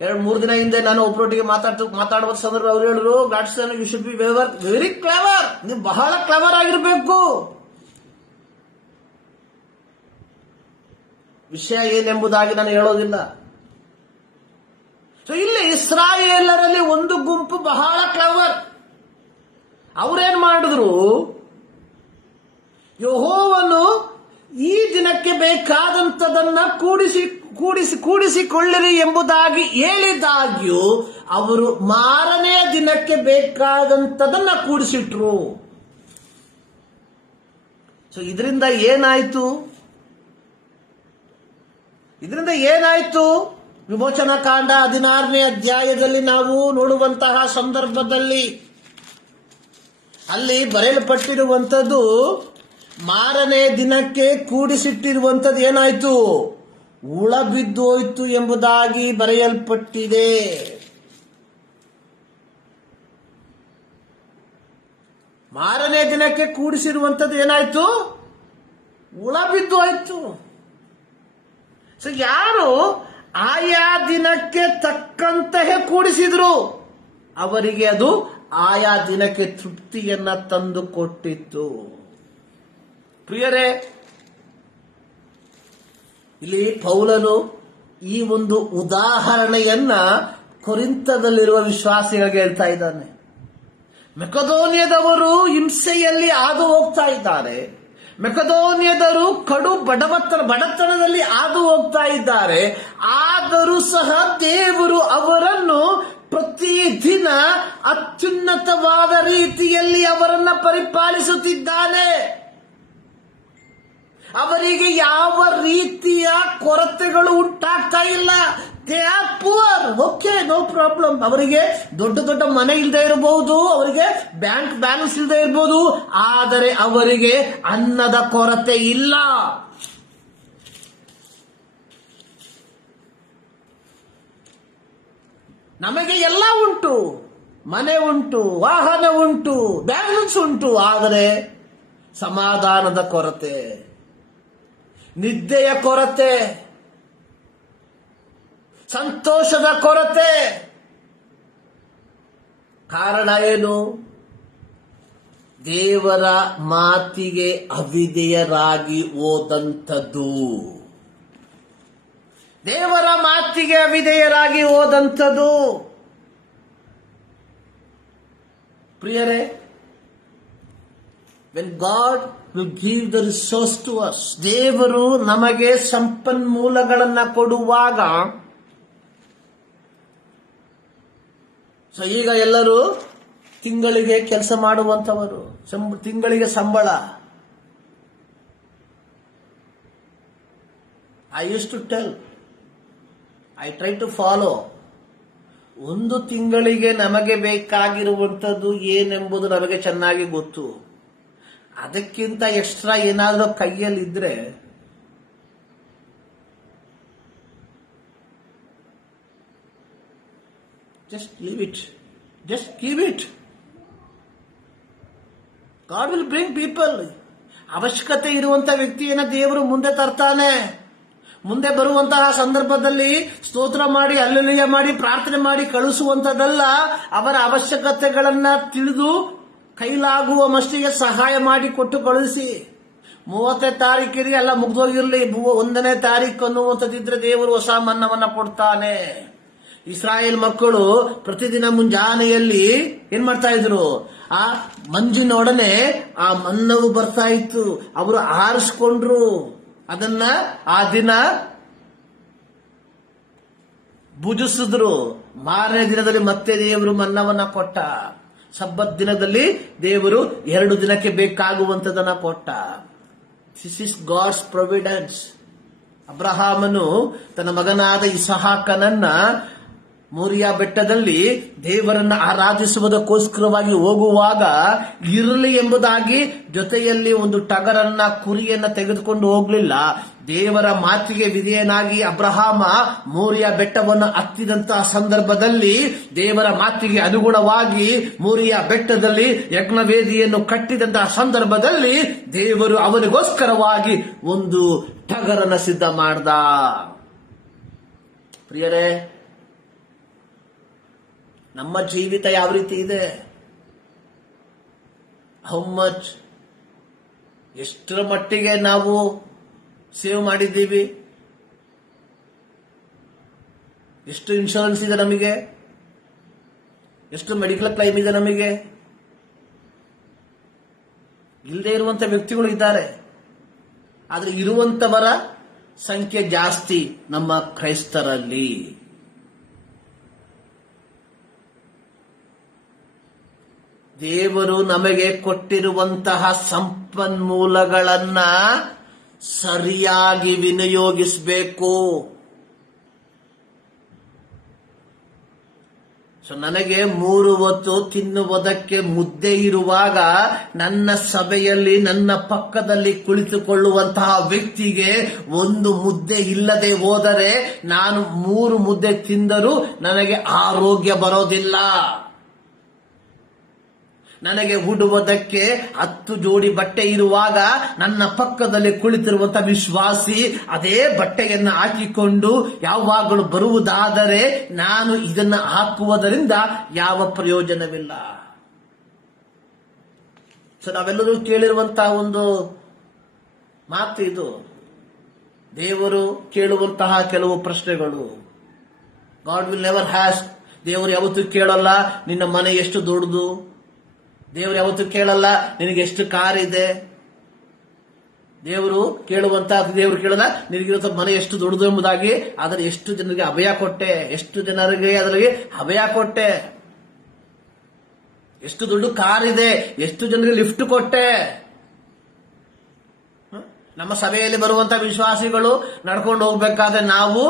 2-3 ದಿನ ಹಿಂದೆ ನಾನು ಒಬ್ಬರೊಟ್ಟಿಗೆ ಮಾತಾಡುವ ಸಂದರ್ಭ ಅವ್ರು ಹೇಳಿದ್ರು, Godson you should be very clever, ನೀವು ಬಹಳ ಕ್ಲವರ್ ಆಗಿರ್ಬೇಕು. ವಿಷಯ ಏನೆಂಬುದಾಗಿ ನಾನು ಹೇಳೋದಿಲ್ಲ. ಸೊ ಇಲ್ಲಿ ಇಸ್ರಾಯೇಲರಲ್ಲಿ ಒಂದು ಗುಂಪು ಬಹಳ ಕ್ಲವರ್. ಅವರೇನ್ ಮಾಡಿದ್ರು, ಯೆಹೋವನು ಈ ದಿನಕ್ಕೆ ಬೇಕಾದಂತದನ್ನ ಕೂಡಿಸಿಕೊಳ್ಳಿರಿ ಎಂಬುದಾಗಿ ಹೇಳಿದಾಗ್ಯೂ ಅವರು ಮಾರನೆಯ ದಿನಕ್ಕೆ ಬೇಕಾದಂತದನ್ನ ಕೂಡಿಸಿಟ್ರು. ಸೊ ಇದರಿಂದ ಏನಾಯ್ತು? ವಿಮೋಚನಾ ಕಾಂಡ 16ನೇ ಅಧ್ಯಾಯದಲ್ಲಿ ನಾವು ನೋಡುವಂತಹ ಸಂದರ್ಭದಲ್ಲಿ ಅಲ್ಲಿ ಬರೆಯಲ್ಪಟ್ಟಿರುವಂಥದ್ದು, ಮಾರನೇ ದಿನಕ್ಕೆ ಕೂಡಿಸಿಟ್ಟಿರುವಂಥದ್ದು ಏನಾಯ್ತು? ಹುಳ ಬಿದ್ದೋಯ್ತು ಎಂಬುದಾಗಿ ಬರೆಯಲ್ಪಟ್ಟಿದೆ. ಮಾರನೇ ದಿನಕ್ಕೆ ಕೂಡಿಸಿರುವಂಥದ್ದು ಏನಾಯ್ತು? ಹುಳ ಬಿದ್ದೋಯ್ತು. ಸೊ ಯಾರು ಆಯಾ ದಿನಕ್ಕೆ ತಕ್ಕಂತಹ ಕೂಡಿಸಿದ್ರು, ಅವರಿಗೆ ಅದು ಆಯಾ ದಿನಕ್ಕೆ ತೃಪ್ತಿಯನ್ನ ತಂದು ಕೊಟ್ಟಿತ್ತು. ಪ್ರಿಯರೇ, ಇಲ್ಲಿ ಪೌಲನು ಈ ಒಂದು ಉದಾಹರಣೆಯನ್ನ ಕೊರಿಂಥದಲ್ಲಿರುವ ವಿಶ್ವಾಸಿಗಳಿಗೆ ಹೇಳ್ತಾ ಇದ್ದಾನೆ. ಮೆಕದೋನಿಯದವರು ಹಿಂಸೆಯಲ್ಲಿ ಹಾದು ಹೋಗ್ತಾ ಇದ್ದಾರೆ, ಮೆಕದೋನಿಯದರು ಕಡು ಬಡತನದಲ್ಲಿ ಹಾದು ಹೋಗ್ತಾ ಇದ್ದಾರೆ. ಆದರೂ ಸಹ ದೇವರು ಅವರನ್ನು ಪ್ರತಿದಿನ ಅತ್ಯುನ್ನತವಾದ ರೀತಿಯಲ್ಲಿ ಅವರನ್ನ ಪರಿಪಾಲಿಸುತ್ತಿದ್ದಾನೆ. ಅವರಿಗೆ ಯಾವ ರೀತಿಯ ಕೊರತೆಗಳು ಉಂಟಾಗ್ತಾ ಇಲ್ಲ. They are poor, okay, no problem. ಅವರಿಗೆ ದೊಡ್ಡ ಮನೆ ಇಲ್ಲದೆ ಇರಬಹುದು, ಅವರಿಗೆ ಬ್ಯಾಂಕ್ ಬ್ಯಾಲೆನ್ಸ್ ಇಲ್ಲದೆ ಇರಬಹುದು, ಆದರೆ ಅವರಿಗೆ ಅನ್ನದ ಕೊರತೆ ಇಲ್ಲ. ನಮಗೆ ಎಲ್ಲ ಉಂಟು, ಮನೆ ಉಂಟು, ವಾಹನ ಉಂಟು, ಬ್ಯಾಲೆನ್ಸ್ ಉಂಟು, ಆದರೆ ಸಮಾಧಾನದ ಕೊರತೆ, ನಿದ್ದೆಯ ಕೊರತೆ, ಸಂತೋಷದ ಕೊರತೆ. ಕಾರಣ ಏನು? ದೇವರ ಮಾತಿಗೆ ಅವಿಧೇಯರಾಗಿ ಹೋದಂಥದ್ದು. ದೇವರ ಮಾತಿಗೆ ಅವಿಧೇಯರಾಗಿ ಹೋದಂಥದ್ದು. ಪ್ರಿಯರೇ, when God will give the resource to us, ದೇವರು ನಮಗೆ ಸಂಪನ್ಮೂಲಗಳನ್ನ ಕೊಡುವಾಗ, ಸೊ ಈಗ ಎಲ್ಲರೂ ತಿಂಗಳಿಗೆ ಕೆಲಸ ಮಾಡುವಂತವರು, ತಿಂಗಳಿಗೆ ಸಂಬಳ. I used to tell, I try to follow. ಒಂದು ತಿಂಗಳಿಗೆ ನಮಗೆ ಬೇಕಾಗಿರುವಂಥದ್ದು ಏನೆಂಬುದು ನಮಗೆ ಚೆನ್ನಾಗಿ ಗೊತ್ತು. ಅದಕ್ಕಿಂತ ಎಕ್ಸ್ಟ್ರಾ ಏನಾದರೂ ಕೈಯಲ್ಲಿದ್ರೆ just leave it. Just give it. God will bring people. ಅವಶ್ಯಕತೆ ಇರುವಂತ ವ್ಯಕ್ತಿಯನ್ನ ದೇವರು ಮುಂದೆ ತರ್ತಾನೆ. ಮುಂದೆ ಬರುವಂತಹ ಸಂದರ್ಭದಲ್ಲಿ ಸ್ತೋತ್ರ ಮಾಡಿ, ಹಲ್ಲೆಲೂಯಾ ಮಾಡಿ, ಪ್ರಾರ್ಥನೆ ಮಾಡಿ ಕಳಿಸುವಂತದಲ್ಲ. ಅವರ ಅವಶ್ಯಕತೆಗಳನ್ನ ತಿಳಿದು ಕೈಲಾಗುವ ಮಷ್ಟಿಗೆ ಸಹಾಯ ಮಾಡಿ ಕೊಟ್ಟು ಕಳಿಸಿ. 30ನೇ ತಾರೀಕಿಗೆ ಎಲ್ಲ ಮುಗ್ದೋಗಿರ್ಲಿ, 1ನೇ ತಾರೀಕು ಅನ್ನುವಂಥದ್ದಿದ್ರೆ ದೇವರು ಹೊಸ ಮನ್ನವನ್ನ ಕೊಡ್ತಾನೆ. ಇಸ್ರಾಯೇಲ್ ಮಕ್ಕಳು ಪ್ರತಿದಿನ ಮುಂಜಾನೆಯಲ್ಲಿ ಏನ್ ಮಾಡ್ತಾ ಇದ್ರು? ಆ ಮಂಜಿನೊಡನೆ ಆ ಮನ್ನವು ಬರ್ತಾ ಇತ್ತು. ಅವರು ಆರಿಸ್ಕೊಂಡ್ರು ಅದನ್ನ. ಆ ದಿನ ಭುಜಿಸಿದ್ರು. ಮಾರನೇ ದಿನದಲ್ಲಿ ಮತ್ತೆ ದೇವರು ಮನ್ನವನ್ನ ಕೊಟ್ಟ. ಸಬ್ಬತ್ ದಿನದಲ್ಲಿ ದೇವರು 2 ದಿನಕ್ಕೆ ಬೇಕಾಗುವಂತದನ್ನ ಕೊಟ್ಟ. This is God's providence. ಅಬ್ರಹಾಮನು ತನ್ನ ಮಗನಾದ ಇಸಹಾಕನನ್ನ ಮೋರಿಯಾ ಬೆಟ್ಟದಲ್ಲಿ ದೇವರನ್ನ ಆರಾಧಿಸುವುದಕ್ಕೋಸ್ಕರವಾಗಿ ಹೋಗುವಾಗ ಇರಲಿ ಎಂಬುದಾಗಿ ಜೊತೆಯಲ್ಲಿ ಒಂದು ಟಗರನ್ನ, ಕುರಿಯನ್ನ ತೆಗೆದುಕೊಂಡು ಹೋಗ್ಲಿಲ್ಲ. ದೇವರ ಮಾತಿಗೆ ವಿಧೇಯನಾಗಿ ಅಬ್ರಹಾಮ ಮೋರಿಯಾ ಬೆಟ್ಟವನ್ನು ಹತ್ತಿದಂತಹ ಸಂದರ್ಭದಲ್ಲಿ ದೇವರ ಮಾತಿಗೆ ಅನುಗುಣವಾಗಿ ಮೋರಿಯಾ ಬೆಟ್ಟದಲ್ಲಿ ಯಜ್ಞವೇದಿಯನ್ನು ಕಟ್ಟಿದಂತಹ ಸಂದರ್ಭದಲ್ಲಿ ದೇವರು ಅವನಿಗೋಸ್ಕರವಾಗಿ ಒಂದು ಟಗರನ್ನ ಸಿದ್ಧ ಮಾಡ್ದ. ಪ್ರಿಯರೇ, ನಮ್ಮ ಜೀವಿತ ಯಾವ ರೀತಿ ಇದೆ? ಹೌ ಮಚ್, ಎಷ್ಟರ ಮಟ್ಟಿಗೆ ನಾವು ಸೇವ್ ಮಾಡಿದ್ದೀವಿ? ಎಷ್ಟು ಇನ್ಶೂರೆನ್ಸ್ ಇದೆ ನಮಗೆ? ಎಷ್ಟು ಮೆಡಿಕಲ್ ಕ್ಲೈಮ್ ಇದೆ ನಮಗೆ? ಇಲ್ಲದೆ ಇರುವಂತ ವ್ಯಕ್ತಿಗಳು ಇದ್ದಾರೆ, ಆದರೆ ಇರುವಂತವರ ಸಂಖ್ಯೆ ಜಾಸ್ತಿ ನಮ್ಮ ಕ್ರೈಸ್ತರಲ್ಲಿ. ದೇವರು ನಮಗೆ ಕೊಟ್ಟಿರುವಂತಹ ಸಂಪನ್ಮೂಲಗಳನ್ನ ಸರಿಯಾಗಿ ವಿನಿಯೋಗಿಸಬೇಕು. ನನಗೆ 3 ಹೊತ್ತು ತಿನ್ನುವುದಕ್ಕೆ ಮುದ್ದೆ ಇರುವಾಗ ನನ್ನ ಸಭೆಯಲ್ಲಿ ನನ್ನ ಪಕ್ಕದಲ್ಲಿ ಕುಳಿತುಕೊಳ್ಳುವಂತಹ ವ್ಯಕ್ತಿಗೆ 1 ಮುದ್ದೆ ಇಲ್ಲದೆ ಹೋದರೆ ನಾನು 3 ಮುದ್ದೆ ತಿಂದರೂ ನನಗೆ ಆರೋಗ್ಯ ಬರೋದಿಲ್ಲ. ನನಗೆ ಉಡುವುದಕ್ಕೆ 10 ಜೋಡಿ ಬಟ್ಟೆ ಇರುವಾಗ ನನ್ನ ಪಕ್ಕದಲ್ಲಿ ಕುಳಿತಿರುವಂತಹ ವಿಶ್ವಾಸಿ ಅದೇ ಬಟ್ಟೆಯನ್ನು ಹಾಕಿಕೊಂಡು ಯಾವಾಗಲೂ ಬರುವುದಾದರೆ ನಾನು ಇದನ್ನು ಹಾಕುವುದರಿಂದ ಯಾವ ಪ್ರಯೋಜನವಿಲ್ಲ. ಸೊ ನಾವೆಲ್ಲರೂ ಕೇಳಿರುವಂತಹ ಒಂದು ಮಾತು ಇದು. ದೇವರು ಕೇಳುವಂತಹ ಕೆಲವು ಪ್ರಶ್ನೆಗಳು. God will never ಹ್ಯಾಸ್ಕ್. ದೇವರು ಯಾವತ್ತೂ ಕೇಳಲ್ಲ ನಿನ್ನ ಮನೆ ಎಷ್ಟು ದೊಡ್ಡದು. ದೇವರು ಯಾವತ್ತೂ ಕೇಳಲ್ಲ ನಿನಗೆ ಎಷ್ಟು ಕಾರ್ ಇದೆ. ದೇವರು ಕೇಳಲ್ಲ ನಿನಗಿರೋ ಮನೆ ಎಷ್ಟು ದೊಡ್ಡದು ಎಂಬುದಾಗಿ. ಆದರೆ ಎಷ್ಟು ಜನರಿಗೆ ಅಭಯ ಕೊಟ್ಟೆ, ಎಷ್ಟು ಜನರಿಗೆ ಅದರಲ್ಲಿ ಅಭಯ ಕೊಟ್ಟೆ. ಎಷ್ಟು ದೊಡ್ಡ ಕಾರ್ ಇದೆ, ಎಷ್ಟು ಜನರಿಗೆ ಲಿಫ್ಟ್ ಕೊಟ್ಟೆ. ನಮ್ಮ ಸಭೆಯಲ್ಲಿ ಬರುವಂತಹ ವಿಶ್ವಾಸಿಗಳು ನಡ್ಕೊಂಡು ಹೋಗ್ಬೇಕಾದ್ರೆ ನಾವು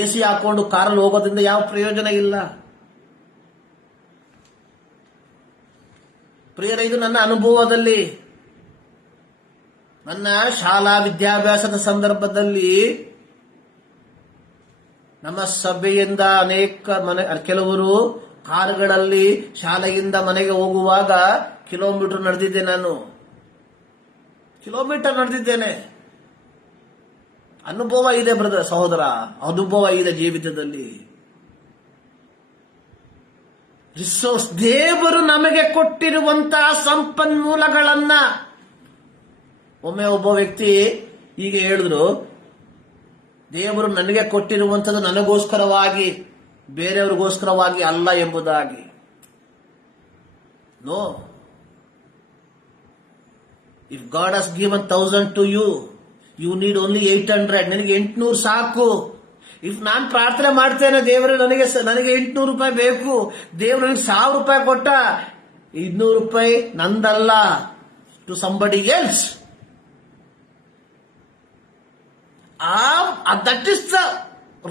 AC ಹಾಕೊಂಡು ಕಾರಲ್ಲಿ ಹೋಗೋದ್ರಿಂದ ಯಾವ ಪ್ರಯೋಜನ ಇಲ್ಲ. ಪ್ರಿಯರ, ಇದು ನನ್ನ ಅನುಭವದಲ್ಲಿ, ನನ್ನ ಶಾಲಾ ವಿದ್ಯಾಭ್ಯಾಸದ ಸಂದರ್ಭದಲ್ಲಿ ನಮ್ಮ ಸಭೆಯಿಂದ ಕೆಲವರು ಕಾರುಗಳಲ್ಲಿ ಶಾಲೆಯಿಂದ ಮನೆಗೆ ಹೋಗುವಾಗ ಕಿಲೋಮೀಟರ್ ನಡೆದಿದ್ದೇನೆ. ಅನುಭವ ಇದೆ ಬ್ರದರ್, ಸಹೋದರ, ಅನುಭವ ಇದೆ ಜೀವಿತದಲ್ಲಿ. ರಿಸೋರ್ಸ್, ದೇವರು ನಮಗೆ ಕೊಟ್ಟಿರುವಂತಹ ಸಂಪನ್ಮೂಲಗಳನ್ನ. ಒಮ್ಮೆ ಒಬ್ಬ ವ್ಯಕ್ತಿ ಹೀಗೆ ಹೇಳಿದ್ರು, ದೇವರು ನನಗೆ ಕೊಟ್ಟಿರುವಂಥದ್ದು ನನಗೋಸ್ಕರವಾಗಿ, ಬೇರೆಯವ್ರಿಗೋಸ್ಕರವಾಗಿ ಅಲ್ಲ ಎಂಬುದಾಗಿ. No, if God has given 1000 to you, you need only 800. ನನಗೆ 800 ಸಾಕು. ಇಫ್ ನಾನು ಪ್ರಾರ್ಥನೆ ಮಾಡ್ತೇನೆ, ದೇವರು ನನಗೆ 800 ರೂಪಾಯಿ ಬೇಕು, ದೇವರು ನನಗೆ 1000 ರೂಪಾಯಿ ಕೊಟ್ಟ, 200 ರೂಪಾಯಿ ನಂದಲ್ಲ, to somebody else. That is the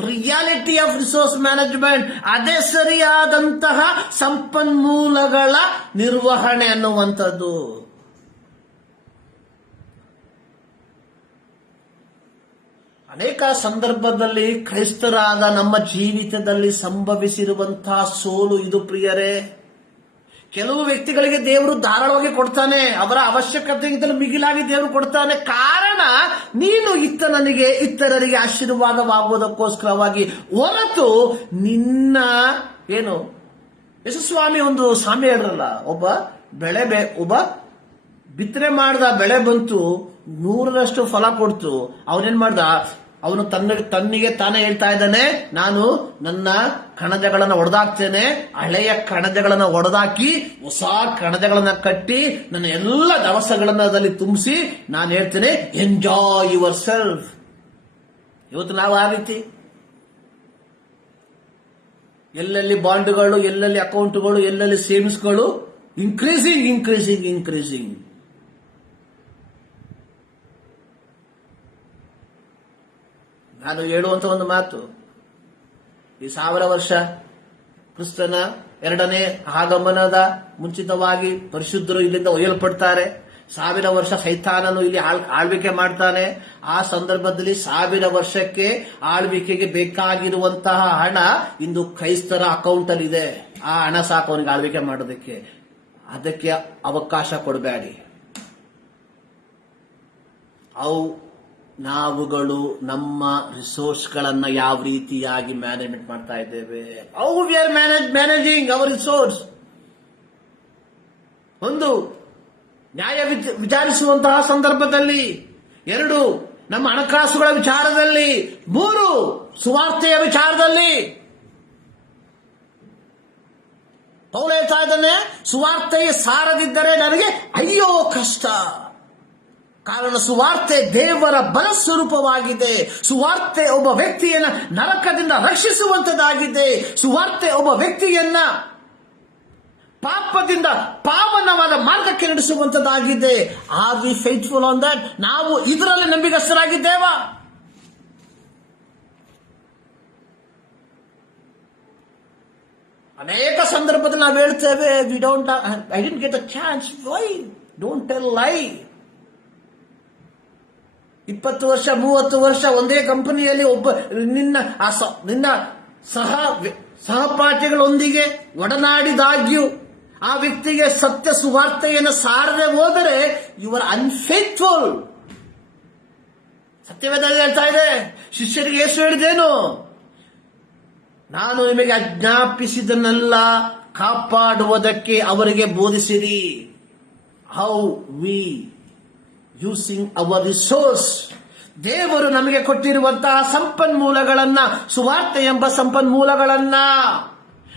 reality of resource management. ಅದೇ ಸರಿಯಾದಂತಹ ಸಂಪನ್ಮೂಲಗಳ ನಿರ್ವಹಣೆ ಅನ್ನುವಂಥದ್ದು. ಅನೇಕ ಸಂದರ್ಭದಲ್ಲಿ ಕ್ರೈಸ್ತರಾದ ನಮ್ಮ ಜೀವಿತದಲ್ಲಿ ಸಂಭವಿಸಿರುವಂತಹ ಸೋಲು ಇದು ಪ್ರಿಯರೇ. ಕೆಲವು ವ್ಯಕ್ತಿಗಳಿಗೆ ದೇವರು ಧಾರಾಳವಾಗಿ ಕೊಡ್ತಾನೆ, ಅವರ ಅವಶ್ಯಕತೆಗಿಂತಲೂ ಮಿಗಿಲಾಗಿ ದೇವರು ಕೊಡ್ತಾನೆ. ಕಾರಣ, ನೀನು ಇತರರಿಗೆ ಆಶೀರ್ವಾದವಾಗುವುದಕ್ಕೋಸ್ಕರವಾಗಿ ಹೊರತು ನಿನ್ನ ಯೇಸುಸ್ವಾಮಿ ಒಂದು ಸಾಮ್ಯ ಹೇಳಿರಲ್ಲ, ಒಬ್ಬ ಬಿತ್ತನೆ ಮಾಡ್ದ, ಬೆಳೆ ಬಂತು, 100ರಷ್ಟು ಫಲ ಕೊಡ್ತು. ಅವನೇನ್ ಮಾಡ್ದ, ಅವನು ತನ್ನಿಗೆ ತಾನೇ ಹೇಳ್ತಾ ಇದ್ದಾನೆ, ನಾನು ನನ್ನ ಕಣಜಗಳನ್ನ ಒಡೆದಾಕ್ತೇನೆ, ಹಳೆಯ ಕಣಜಗಳನ್ನ ಒಡೆದಾಕಿ ಹೊಸ ಕಣಜಗಳನ್ನ ಕಟ್ಟಿ ನನ್ನ ಎಲ್ಲ ದವಸಗಳನ್ನ ಅದರಲ್ಲಿ ತುಂಬಿಸಿ ನಾನು ಹೇಳ್ತೇನೆ, ಎಂಜಾಯ್ ಯುವರ್ ಸೆಲ್ಫ್. ಇವತ್ತು ನಾವು ಆ ರೀತಿ ಎಲ್ಲೆಲ್ಲಿ ಬಾಂಡ್ಗಳು, ಎಲ್ಲೆಲ್ಲಿ ಅಕೌಂಟ್ಗಳು, ಎಲ್ಲೆಲ್ಲಿ ಸೇವಿಂಗ್ಸ್ಗಳು ಇನ್ಕ್ರೀಸಿಂಗ್. ನಾನು ಹೇಳುವಂತ ಒಂದು ಮಾತು, ಈ 1000 ವರ್ಷ ಕ್ರಿಸ್ತನ ಎರಡನೇ ಆಗಮನದ ಮುಂಚಿತವಾಗಿ ಪರಿಶುದ್ಧರು ಇಲ್ಲಿಂದ ಒಯ್ಯಲ್ಪಡ್ತಾರೆ. 1000 ವರ್ಷ ಸೈತಾನನು ಇಲ್ಲಿ ಆಳ್ವಿಕೆ ಮಾಡ್ತಾನೆ. ಆ ಸಂದರ್ಭದಲ್ಲಿ 1000 ವರ್ಷಕ್ಕೆ ಆಳ್ವಿಕೆಗೆ ಬೇಕಾಗಿರುವಂತಹ ಹಣ ಇಂದು ಕ್ರೈಸ್ತರ ಅಕೌಂಟ್ ಅಲ್ಲಿ ಇದೆ. ಆ ಹಣ ಸಾಕು ಅವನಿಗೆ ಆಳ್ವಿಕೆ ಮಾಡೋದಕ್ಕೆ. ಅದಕ್ಕೆ ಅವಕಾಶ ಕೊಡಬೇಡಿ. ನಾವುಗಳು ನಮ್ಮ ರಿಸೋರ್ಸ್ಗಳನ್ನ ಯಾವ ರೀತಿಯಾಗಿ ಮ್ಯಾನೇಜ್ಮೆಂಟ್ ಮಾಡ್ತಾ ಇದ್ದೇವೆ. How we are managing our resource. ಒಂದು, ನ್ಯಾಯ ವಿಚಾರಿಸುವಂತಹ ಸಂದರ್ಭದಲ್ಲಿ. 2, ನಮ್ಮ ಹಣಕಾಸುಗಳ ವಿಚಾರದಲ್ಲಿ. 3, ಸುವಾರ್ತೆಯ ವಿಚಾರದಲ್ಲಿ. ಪೌಲ ಹೇಳ್ತಾ ಇದ್ದಾನೆ, ಸುವಾರ್ತೆಯ ಸಾರದಿದ್ದರೆ ನನಗೆ ಅಯ್ಯೋ ಕಷ್ಟ. ಕಾರಣ ಸುವಾರ್ತೆ ದೇವರ ಬಲ ಸ್ವರೂಪವಾಗಿದೆ. ಸುವಾರ್ತೆ ಒಬ್ಬ ವ್ಯಕ್ತಿಯನ್ನ ನರಕದಿಂದ ರಕ್ಷಿಸುವಂತದ್ದಾಗಿದೆ. ಸುವಾರ್ತೆ ಒಬ್ಬ ವ್ಯಕ್ತಿಯನ್ನ ಪಾಪದಿಂದ ಪಾವನವಾದ ಮಾರ್ಗಕ್ಕೆ ನಡೆಸುವಂತದ್ದಾಗಿದೆ. Are we faithful on that? ನಾವು ಇದರಲ್ಲಿ ನಂಬಿಕಸ್ಥರಾಗಿದ್ದೇವಾ? ಅನೇಕ ಸಂದರ್ಭದಲ್ಲಿ ನಾವು ಹೇಳ್ತೇವೆ, I didn't get a chance. Why? Don't tell lie. 20 ವರ್ಷ 30 ವರ್ಷ ಒಂದೇ ಕಂಪನಿಯಲ್ಲಿ ನಿನ್ನ ಸಹಪಾಠಿಗಳೊಂದಿಗೆ ಒಡನಾಡಿದಾಗ್ಯೂ ಆ ವ್ಯಕ್ತಿಗೆ ಸತ್ಯ ಸುವಾರ್ತೆಯನ್ನು ಸಾರದೆ ಹೋದರೆ ಯು ಆರ್ ಅನ್ಫೇತ್ಫುಲ್. ಸತ್ಯವೇದ ಹೇಳ್ತಾ ಇದೆ, ಶಿಷ್ಯರಿಗೆ ಯೇಸು ಹೇಳಿದೇನು? ನಾನು ನಿಮಗೆ ಆಜ್ಞಾಪಿಸಿದನ್ನೆಲ್ಲ ಕಾಪಾಡುವುದಕ್ಕೆ ಅವರಿಗೆ ಬೋಧಿಸಿರಿ. How we using our resource. ದೇವರು ನಮಗೆ ಕೊಟ್ಟಿರುವಂತಹ ಸಂಪನ್ಮೂಲಗಳನ್ನ, ಸುವಾರ್ತೆ ಎಂಬ ಸಂಪನ್ಮೂಲಗಳನ್ನ,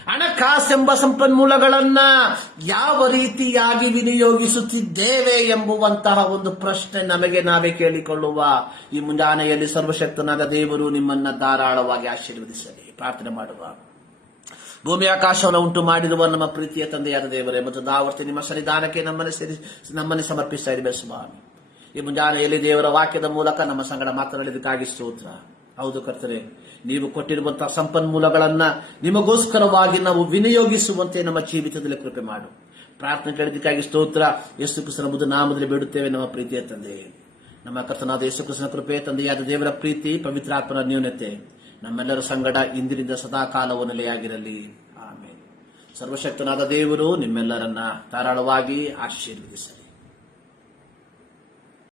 ಹಣಕಾಸೆಂಬ ಸಂಪನ್ಮೂಲಗಳನ್ನ ಯಾವ ರೀತಿಯಾಗಿ ವಿನಿಯೋಗಿಸುತ್ತಿದ್ದೇವೆ ಎಂಬುವಂತಹ ಒಂದು ಪ್ರಶ್ನೆ ನಮಗೆ ನಾವೇ ಕೇಳಿಕೊಳ್ಳುವ ಈ ಮುಂಜಾನೆಯಲ್ಲಿ ಸರ್ವಶಕ್ತನಾದ ದೇವರು ನಿಮ್ಮನ್ನ ಧಾರಾಳವಾಗಿ ಆಶೀರ್ವದಿಸಲಿ. ಪ್ರಾರ್ಥನೆ ಮಾಡುವ. ಭೂಮಿ ಆಕಾಶವನ್ನು ಉಂಟು ಮಾಡಿರುವ ನಮ್ಮ ಪ್ರೀತಿಯ ತಂದೆಯಾದ ದೇವರೇ, ಮತ್ತು ದಾವರ್ತಿ ನಿಮ್ಮ ಸನ್ನಿಧಾನಕ್ಕೆ ನಮ್ಮನ್ನೇ ಸಮರ್ಪಿಸ್ತಾ ಇದ್ದೇವೆ ಸ್ವಾಮಿ. ಈ ಮುಂಜಾನೆಯಲ್ಲಿ ದೇವರ ವಾಕ್ಯದ ಮೂಲಕ ನಮ್ಮ ಸಂಗಡ ಮಾತನಾಡಿದಕ್ಕಾಗಿ ಸ್ತೋತ್ರ. ಹೌದು ಕರ್ತನೇ, ನೀವು ಕೊಟ್ಟಿರುವಂತಹ ಸಂಪನ್ಮೂಲಗಳನ್ನ ನಿಮಗೋಸ್ಕರವಾಗಿ ನಾವು ವಿನಿಯೋಗಿಸುವಂತೆ ನಮ್ಮ ಜೀವಿತದಲ್ಲಿ ಕೃಪೆ ಮಾಡು. ಪ್ರಾರ್ಥನೆ ಕೇಳಿದಕ್ಕಾಗಿ ಸ್ತೋತ್ರ. ಯೇಸು ಕ್ರಿಸ್ತನ ಮುದ್ದು ನಾಮದಲ್ಲಿ ಬೇಡುತ್ತೇವೆ ನಮ್ಮ ಪ್ರೀತಿಯ ತಂದೆ. ನಮ್ಮ ಕರ್ತನಾದ ಯೇಸು ಕ್ರಿಸ್ತನ ಕೃಪೆ, ತಂದೆಯಾದ ದೇವರ ಪ್ರೀತಿ, ಪವಿತ್ರಾತ್ಮನ ನ್ಯೂನತೆ ನಮ್ಮೆಲ್ಲರ ಸಂಗಡ ಇಂದಿನಿಂದ ಸದಾಕಾಲವು ನೆಲೆಯಾಗಿರಲಿ. ಆಮೇಲೆ ಸರ್ವಶಕ್ತನಾದ ದೇವರು ನಿಮ್ಮೆಲ್ಲರನ್ನ ಧಾರಾಳವಾಗಿ ಆಶೀರ್ವದಿಸಲಿ.